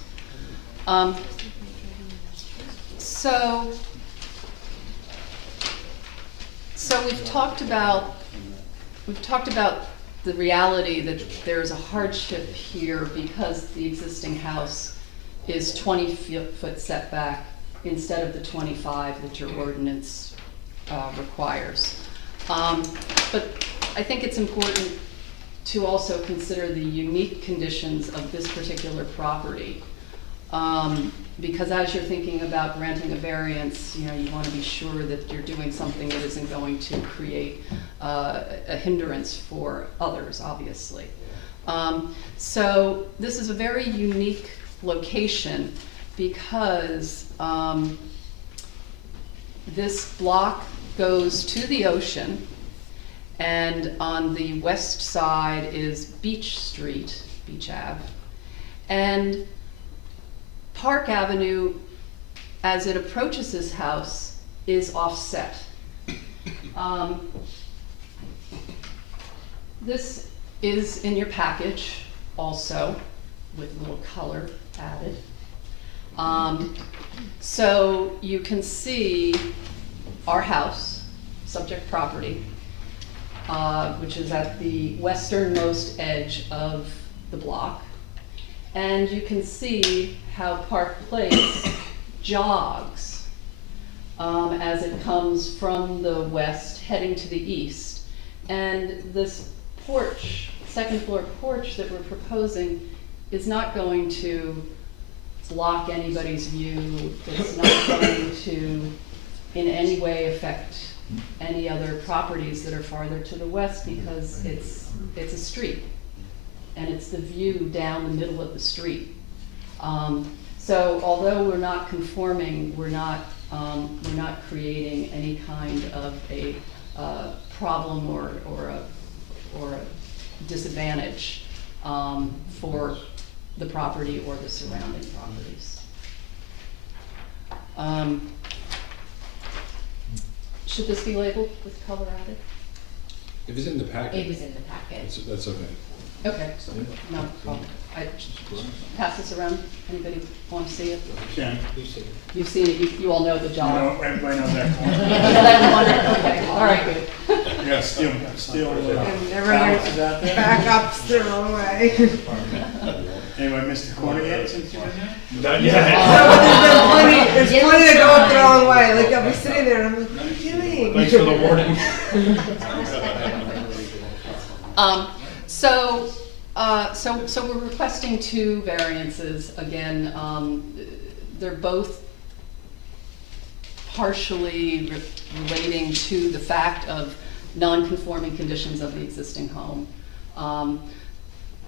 So we've talked about the reality that there's a hardship here because the existing house is 20-foot setback instead of the 25 that your ordinance requires. But I think it's important to also consider the unique conditions of this particular property. Because as you're thinking about granting a variance, you know, you want to be sure that you're doing something that isn't going to create a hindrance for others, obviously. So this is a very unique location because this block goes to the ocean, and on the west side is Beach Street, Beach Ave, and Park Avenue, as it approaches this house, is offset. This is in your package also, with a little color added. So you can see our house, subject property, which is at the westernmost edge of the block. And you can see how Park Place jogs as it comes from the west heading to the east. And this porch, second floor porch that we're proposing, is not going to block anybody's view. It's not going to in any way affect any other properties that are farther to the west because it's a street. And it's the view down the middle of the street. So although we're not conforming, we're not creating any kind of a problem or a disadvantage for the property or the surrounding properties. Should this be labeled with color added? If it's in the packet. It was in the packet. That's okay. Okay, no problem. I pass this around. Anybody want to see it? Yeah. You've seen it. You all know the You job. know, everybody knows that corner. Okay, all right, good. You got steel Never balances out there. back up still away. Anybody missed the corner yet since you've been there? Not No, yet. but there's plenty to go up the wrong way. Like I'll be sitting there and I'm like, what are you doing? Thanks for the warning. So we're requesting 2 variances. Again, they're both partially relating to the fact of non-conforming conditions of the existing home.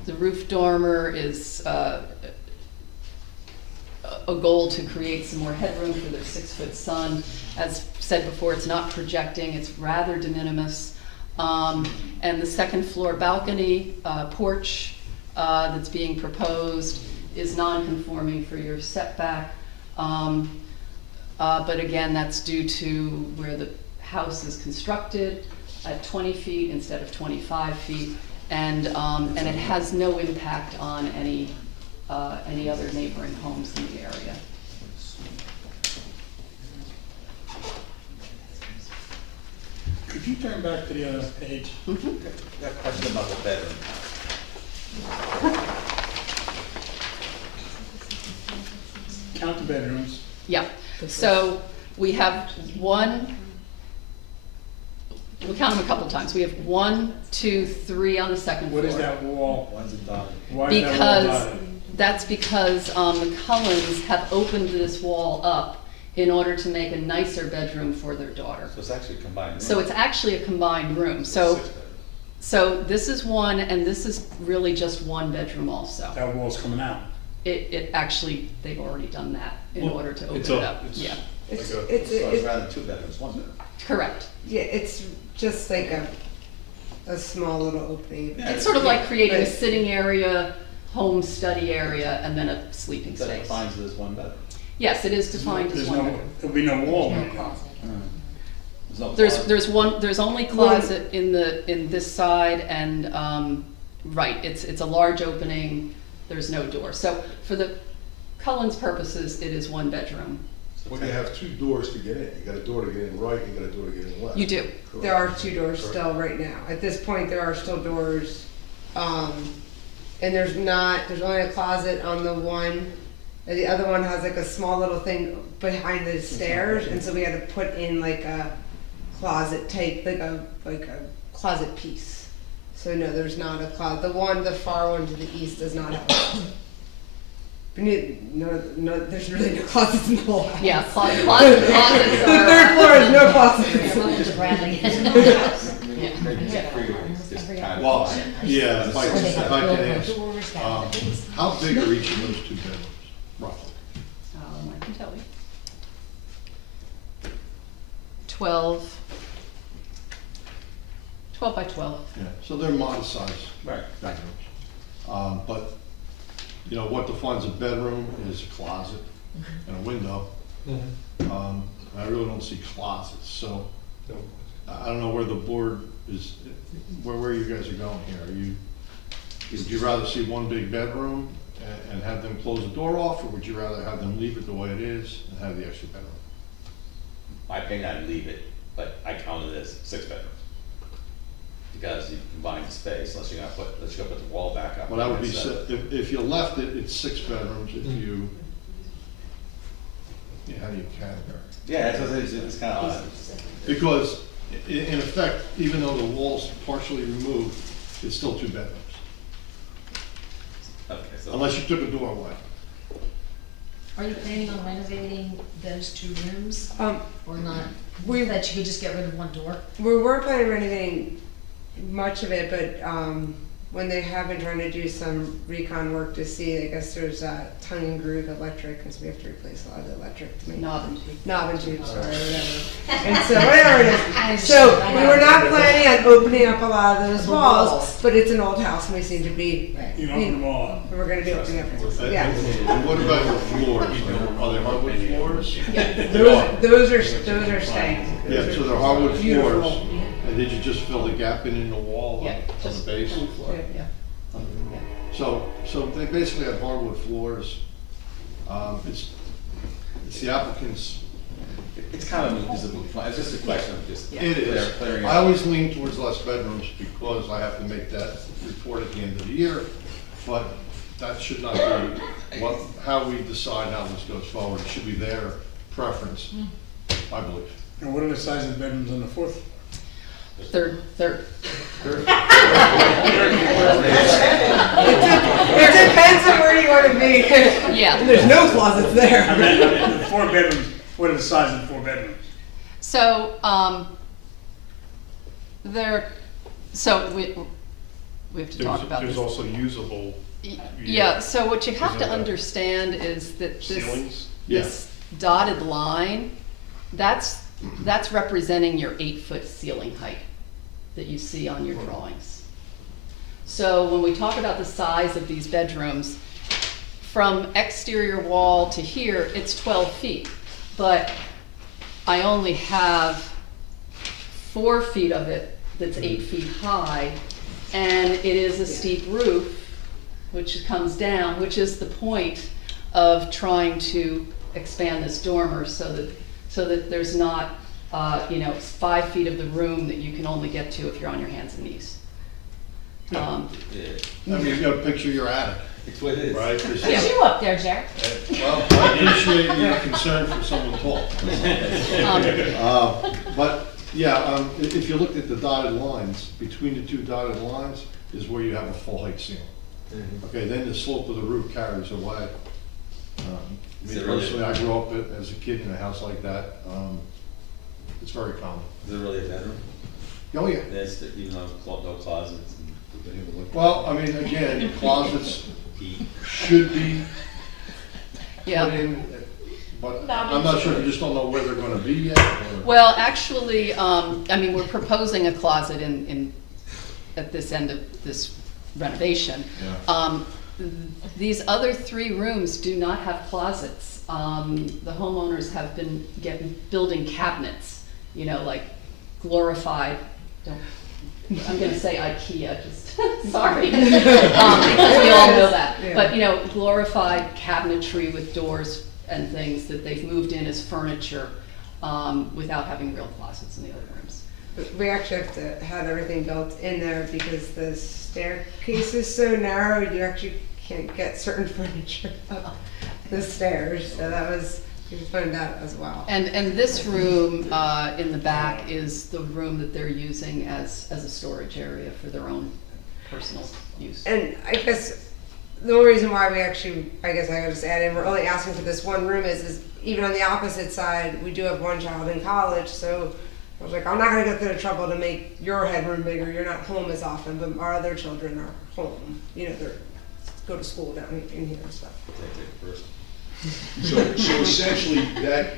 The roof dormer is a goal to create some more headroom for their 6-foot son. As said before, it's not projecting, it's rather de minimis. And the second floor balcony porch that's being proposed is non-conforming for your setback. But again, that's due to where the house is constructed at 20 feet instead of 25 feet. And it has no impact on any other neighboring homes in the area. Could you turn back to the other page? That question about the bedroom. Count the bedrooms. Yeah, so we have one, we'll count them a couple times. We have 1, 2, 3 on the second floor. What is that wall? When's it done? Why is that wall Because, dotted? that's because the Cullens have opened this wall up in order to make a nicer bedroom for their daughter. So it's actually a combined room. So it's actually a combined room. So this is one, and this is really just one bedroom also. That wall's coming out. It actually, they've already done that in order to open it's it a- up. it's- Yeah, It's, So it's, it's rather than 2 bedrooms, 1 bedroom. correct. yeah, it's just like a small little opening. It's sort of like creating a Right. sitting area, home study area, and then a sleeping That space. defines it as 1 bedroom. Yes, it is defined as There's one no, bedroom. there'll be no wall. There's no There's, closet. there's only closet in this side, and, right, it's a large opening, there's no door. So for the Cullen's purposes, it is 1 bedroom. Well, you have 2 doors to get in. You got a door to get in right, you got a door to get in left. You do. There are 2 doors still right now. At this point, there are still doors, and there's only a closet on the one, and the other one has like a small little thing behind the stairs, and so we had to put in like a closet type, like a closet piece. So no, there's not a closet. The far one to the east does not have a closet. No, there's really no closet in the whole house. Yeah, closets are. The 3rd floor is no closet. Welcome to Bradley. Maybe it's free, just kind of. Well, yeah, if I Or they if got I can built ask, doors down the basement. how big are each of those 2 bedrooms, roughly? I can tell you. 12 by 12. Yeah, so they're modest size Right. bedrooms. But, you know, what defines a bedroom is a closet and a window. I really don't see closets, so I don't know where the board is, where you guys are going here. Would you rather see 1 big bedroom and have them close the door off, or would you rather have them leave it the way it is and have the extra bedroom? My opinion, I'd leave it, but I count it as 6 bedrooms. Because you combine the space, unless you're gonna put the wall back up. Well, that would be, It's, if you left it, it's 6 bedrooms. If you, yeah, how do you categorize? Yeah, it's kind of odd. Because in effect, even though the wall's partially removed, it's still 2 bedrooms. Okay, so. Unless you took a door away. Are you planning on renovating those 2 rooms, or not? We- That you could just get rid of 1 door? We were planning on renovating much of it, but when they have been trying to do some recon work to see, I guess there's tongue and groove electric, because we have to replace a lot of the electric to make Knob and tube. knob and tube, sorry, whatever. And so whatever it is. So we were not planning on opening up a lot of those walls, but it's an old house, and we seem to be. You don't open them all up. We're going to be opening up. Yeah. And what about your floors? Are they hardwood floors? Yeah. Those are staying. Yeah, so they're hardwood Beautiful. floors. And did you just fill the gap in the wall Yeah, on the base? floor, yeah. So they basically have hardwood floors. It's the applicant's. It's kind of, it's just a question of just. It is. Clearing I up. always lean towards less bedrooms because I have to make that report at the end of the year. But that should not be how we decide how this goes forward. It should be their preference, I believe. And what are the size of the bedrooms on the 4th? Third. It depends on where you want to be. Yeah. There's no closets there. I mean, the 4 bedrooms, What are the size of the 4 bedrooms? So, we have to talk about this. There's also usable. Yeah, so what you have to Is that understand is that ceilings? this dotted line, that's representing your 8-foot ceiling height that you see on your drawings. So when we talk about the size of these bedrooms, from exterior wall to here, it's 12 feet. But I only have 4 feet of it that's 8 feet high, and it is a steep roof, which comes down, which is the point of trying to expand this dormer so that there's not, 5 feet of the room that you can only get to if you're on your hands and knees. I mean, you gotta picture your attic. It's what it is. Right? Put you up there, Jared. Well, I appreciate your concern for someone tall. But, yeah, if you look at the dotted lines, between the 2 dotted lines is where you have a full height ceiling. Okay, then the slope of the roof carries away. Me personally, I grew up as a kid in a house like that. It's very common. Is it really a bedroom? Oh, yeah. There's, no closets. Well, I mean, again, closets should be Yeah. put in, but I'm not sure, you just don't know where they're gonna be yet. Or... Well, actually, we're proposing a closet at this end of this renovation. Yeah. These other 3 rooms do not have closets. The homeowners have been building cabinets, like glorified, I'm gonna say IKEA, just, sorry. Because we all know that. Yeah. But, glorified cabinetry with doors and things that they've moved in as furniture, without having real closets in the other rooms. We actually have to have everything built in there because the staircase is so narrow, you actually can't get certain furniture up the stairs. So that was, we found out as well. And this room in the back is the room that they're using as a storage area for their own personal use. And I guess the only reason why we actually, I gotta just add in, we're only asking for this one room is even on the opposite side, we do have one child in college, so I was like, I'm not gonna go through the trouble to make your headroom bigger, you're not home as often, but our other children are home, they go to school down in here and stuff. So essentially,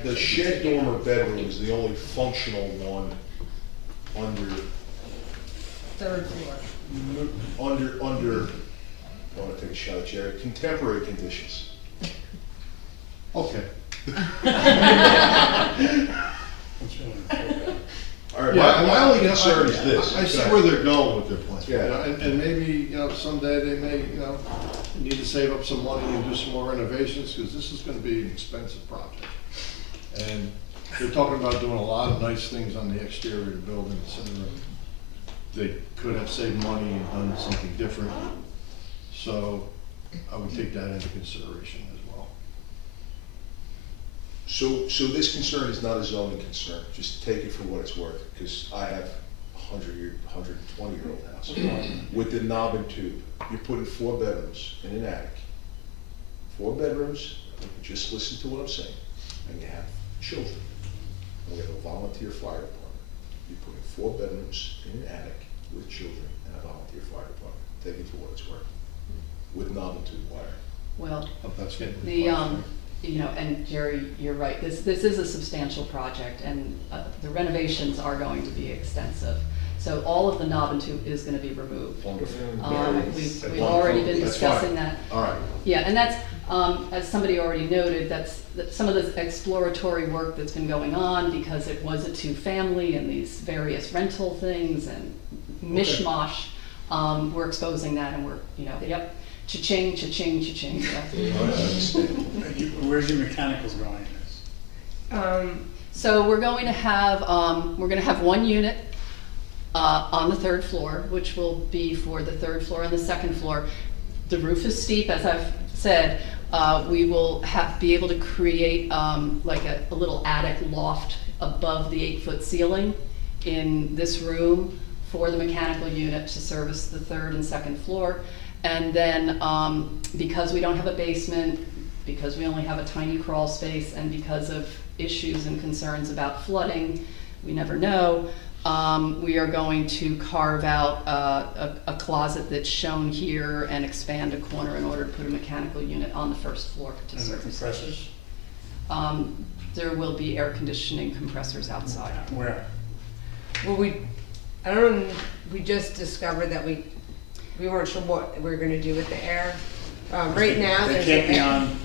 the shed dormer bedroom is the only functional one under, 3rd floor. I want to take a shot at Jerry, contemporary conditions. Okay. All right, Yeah, my only concern is this. I see where they're going with their plan. Yeah. And maybe, someday they may, need to save up some money and do some more renovations, because this is gonna be an expensive project. And they're talking about doing a lot of nice things on the exterior of the building, so they could have saved money and done something different. So I would take that into consideration as well. So this concern is not a zoning concern, just take it for what it's worth, because I have a 120-year-old house with the knob and tube. You're putting 4 bedrooms in an attic. 4 bedrooms, just listen to what I'm saying, and you have children. And we have a volunteer fire department. You're putting 4 bedrooms in an attic with children and a volunteer fire department. Take it for what it's worth, with knob and tube wire. Well, That's getting and Jerry, you're right, this is a substantial project, and the renovations are going to be extensive. So all of the knob and tube is gonna be removed. We've already been discussing that. All right. Yeah, and that's, as somebody already noted, that's some of the exploratory work that's been going on, because it was a 2-family and these various rental things and mishmash. We're exposing that, and we're, cha-ching, cha-ching, cha-ching. Where's your mechanicals going in this? So we're going to have 1 unit on the 3rd floor, which will be for the 3rd floor and the 2nd floor. The roof is steep, as I've said. We will be able to create like a little attic loft above the 8-foot ceiling in this room for the mechanical unit to service the 3rd and 2nd floor. And then because we don't have a basement, because we only have a tiny crawl space, and because of issues and concerns about flooding, we never know. We are going to carve out a closet that's shown here and expand a corner in order to put a mechanical unit on the first floor to And the service. compressors? There will be air conditioning compressors outside. Where? Well, we just discovered that we weren't sure what we were gonna do with the air. Right now, They there's. can't be an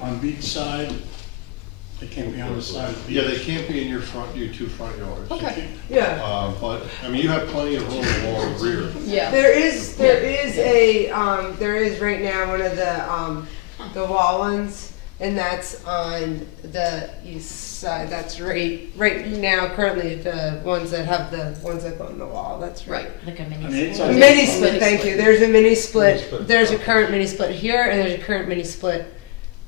on beach side? They can't be on the side of the beach? Yeah, they can't be in your two front yards. Okay. Yeah. But, I mean, you have plenty of room along the rear. Yeah. There is right now one of the wall ones, and that's on the east side. That's right now, currently the ones that go on the wall, that's right. Like a On the mini inside? split. A mini split, thank you. There's a mini split, there's a current mini split here, and there's a current mini split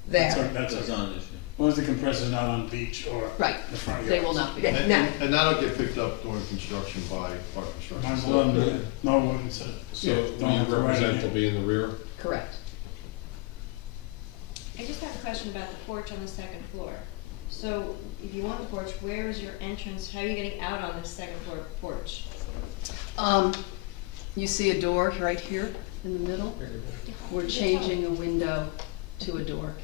there. That's a non-issue. As long as the compressor's not on beach or Right. the front yard. They will not be. And that'll get picked up during construction by our construction. Might as well, no one said. So you represent to be in the rear? Correct. I just have a question about the porch on the second floor. So if you want the porch, where is your entrance? How are you getting out on this second floor porch? You see a door right here in the middle? We're changing a window to a door.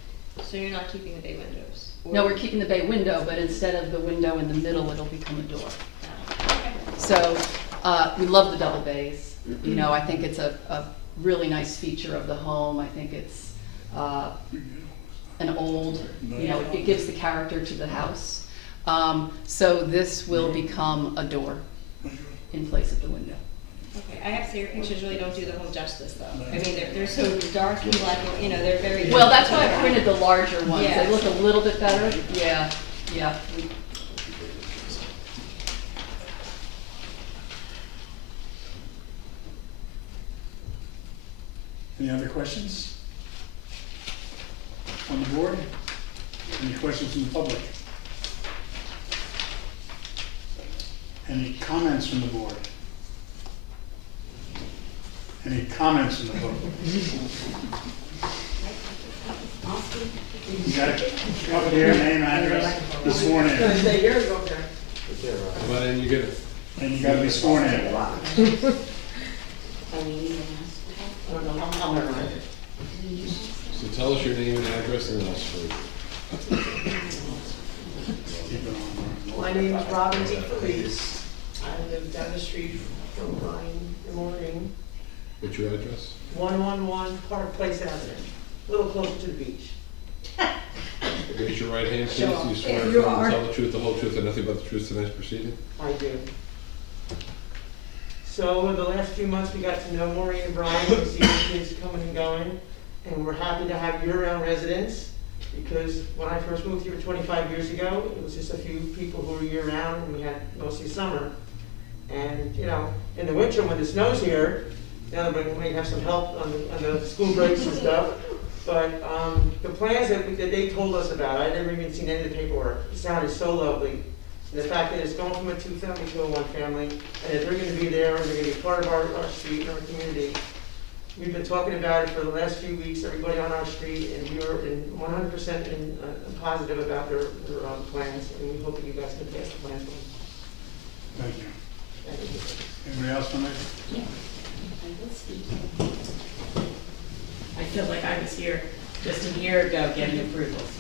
So you're not keeping the bay windows? No, we're keeping the bay window, but instead of the window in the middle, it'll become a door. Okay. So, we love the double bays. You know, I think it's a really nice feature of the home. I think it's, an old, you know, it gives the character to the house. So this will become a door in place of the window. Okay, I have to say your pictures really don't do the home justice though. I mean, they're so dark and black, you know, they're very. Well, that's why I printed the larger ones. Yeah. They look a little bit better. Yeah, yeah. Any other questions? On the board? Any questions from the public? Any comments from the board? Any comments from the board? You got it? Come up here, name, address, be sworn in. Come on in, you get it. And you gotta be sworn in. So tell us your name and address and then I'll swear you. My name is Robin D. Felice. I live down the street from Ryan and Maureen, What's your address? 111 Park Place Avenue, a little closer to the beach. Raise your right hand, please. Sure. Do you swear You to are. tell the truth, the whole truth, and nothing but the truth tonight's proceeding? I do. So over the last few months, we got to know Maureen and Brian, we see the kids coming and going, and we're happy to have year-round residents, because when I first moved here 25 years ago, it was just a few people who were year-round, and we had mostly summer. And, you know, in the winter, when it snows here, now everybody might have some help on the school breaks and stuff. But the plans that they told us about, I'd never even seen any of the paperwork. It sounded so lovely. And the fact that it's going from a two-family to a one-family, and that they're gonna be there, and they're gonna be part of our street and our community. We've been talking about it for the last few weeks, everybody on our street, and we are 100% positive about their plans, and we hope that you guys can pass the plans. Thank you. Thank you. Anybody else from there? Yeah. I feel like I was here just a year ago getting approvals.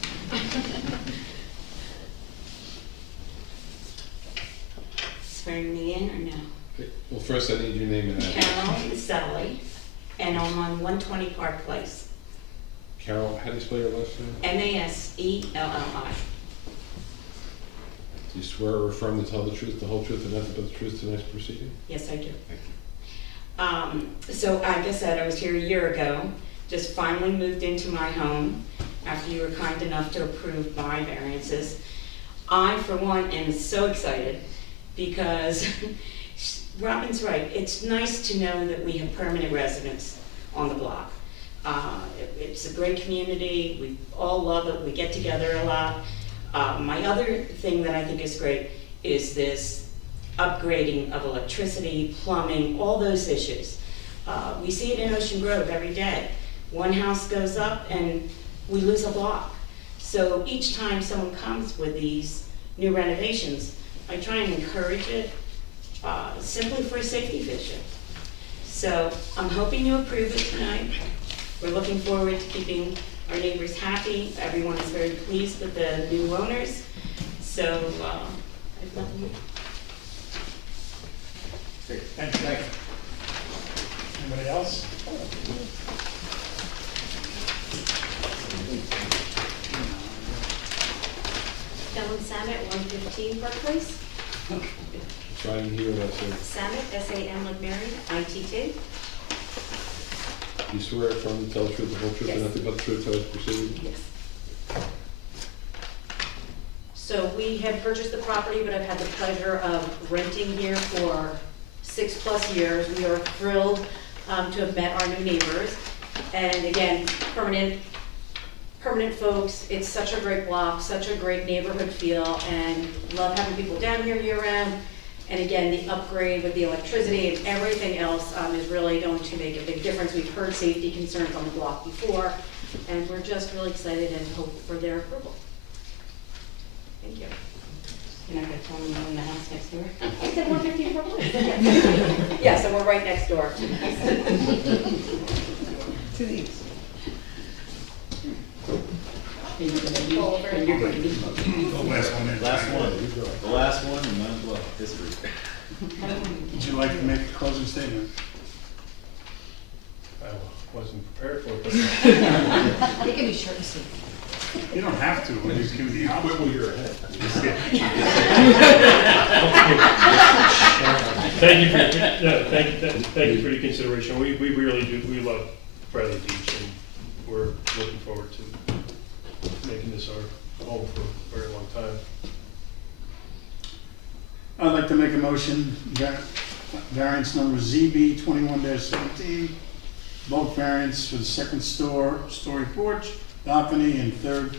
Swearing me in or no? Okay. Well, first I need your name and address. Carol Sally, and I'm on 120 Park Place. Carol, how do you spell your last name? Maselli. Do you swear or affirm to tell the truth, the whole truth, and nothing but the truth tonight's proceeding? Yes, I do. Thank you. So like I said, I was here a year ago, just finally moved into my home after you were kind enough to approve my variances. I, for one, am so excited because Robin's right. It's nice to know that we have permanent residents on the block. It's a great community. We all love it. We get together a lot. My other thing that I think is great is this upgrading of electricity, plumbing, all those issues. We see it in Ocean Grove every day. One house goes up and we lose a block. So each time someone comes with these new renovations, I try and encourage it, simply for a safety vision. So I'm hoping you approve it tonight. We're looking forward to keeping our neighbors happy. Everyone is very pleased with the new owners. So, I've nothing more. Great, thank you. Anybody else? Ellen Samet, 115 Park Place. So I didn't hear that, so Samet, S-A-M like Mary, I-T-T. you swear affirm to tell the truth, the whole truth, and nothing but the truth, so as proceeding? Yes. So we have purchased the property, but I've had the pleasure of renting here for 6+ years. We are thrilled to have met our new neighbors. And again, permanent folks. It's such a great block, such a great neighborhood feel, and love having people down here year-round. And again, the upgrade with the electricity and everything else is really going to make a big difference. We've heard safety concerns on the block before, and we're just really excited and hope for their approval. Thank you. You're not going to tell me you own the house next door? I said 115 Park Place. Yeah, so we're right next door. To the east. And you're going to be. The last one there. Last one, the last one, and might as well, history. Would you like to make a closing statement? I wasn't prepared for it, but It can be short and sweet. You don't have to, we just give you the option. Well, you're ahead. thank you for your consideration. We really do, we love Bradley Beach, and we're looking forward to making this our home for a very long time. I'd like to make a motion, variance number ZB 21-17, bulk variance for the second story porch, balcony, and third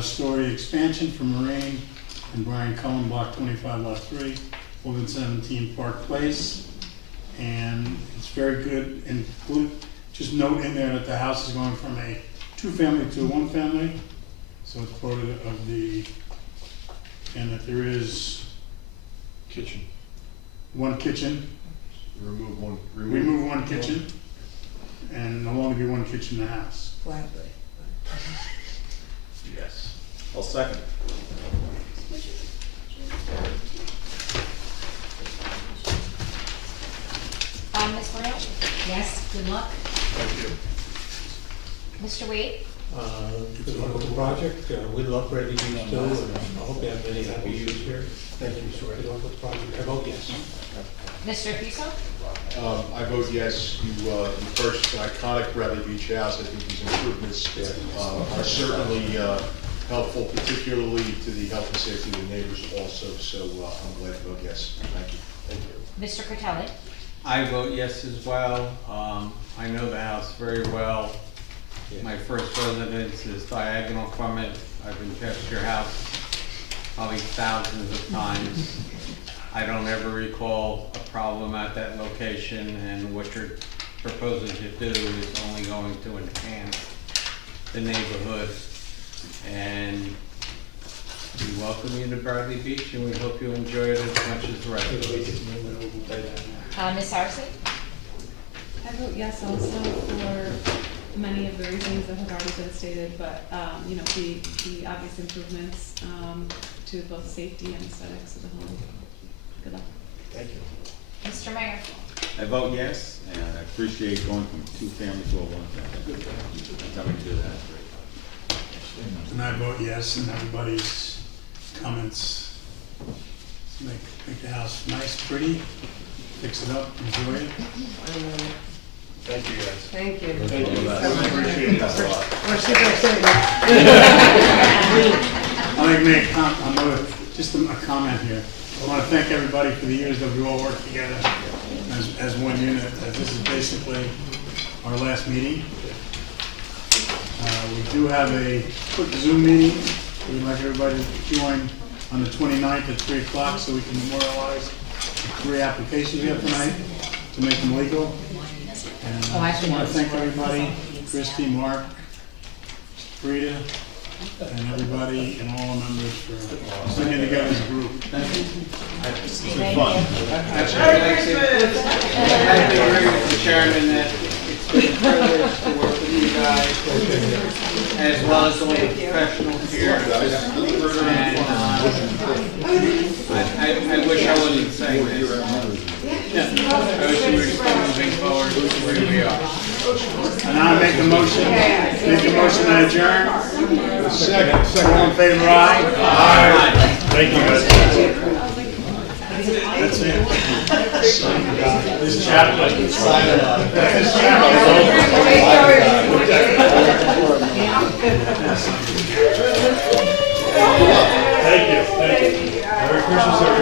story expansion for Marine and Brian Cohen, block 25, lot 3, 117 Park Place. And it's very good, and just note in there that the house is going from a 2-family to a 1-family. So it's part of the, and that there is Kitchen. one kitchen, Remove one. remove one kitchen, and no longer be one kitchen in the house. Gladly. Yes. I'll second. Ms. Brown? Yes, good luck. Thank you. Mr. Wade? Good luck with the project. We love Bradley Beach too, and I hope you have many happy years here. Thank you, Mr. Good luck with the project. I vote yes. Mr. Fuso? I vote yes. You purchased an iconic Bradley Beach house. I think these improvements are certainly helpful, particularly to the health and safety of the neighbors also. So I'm glad to vote yes. Thank you. Thank you. Mr. Critelli? I vote yes as well. I know the house very well. My first residence is diagonal from it. I've been past your house probably thousands of times. I don't ever recall a problem at that location, and what you're proposing to do is only going to enhance the neighborhood. And we welcome you to Bradley Beach, and we hope you enjoy it as much as the rest of us. Ms. Sarsi? I vote yes also for many of the reasons that have already been stated, but, you know, the obvious improvements to both safety and aesthetics of the home. Good luck. Thank you. Mr. Mayor? I vote yes, and I appreciate going from 2-family to a 1-family. Coming to that. And I vote yes, and everybody's comments make the house nice, pretty, fix it up, enjoy it. Thank you, guys. Thank you. Thank you. So much. Appreciate it. We're super excited. I'd like to make just a comment here. I want to thank everybody for the years that we all worked together as one unit. This is basically our last meeting. We do have a quick Zoom meeting. We'd like everybody to join on the 29th at 3 o'clock so we can memorialize the 3 applications we have tonight to make them legal. And I just want to thank everybody, Christy, Mark, Frida, and everybody and all the members for sticking together as a group. It's been fun. I agree with the chairman that it's been a privilege to work with you guys, as well as all the professionals here. And I wish I wasn't saying this. I wish we were still moving forward with where we are. And I'll make a motion to adjourn. Second, all in favor, aye? Aye. Thank you, guys. That's it. This chapter. This chapter is over. Thank you. Merry Christmas, everyone.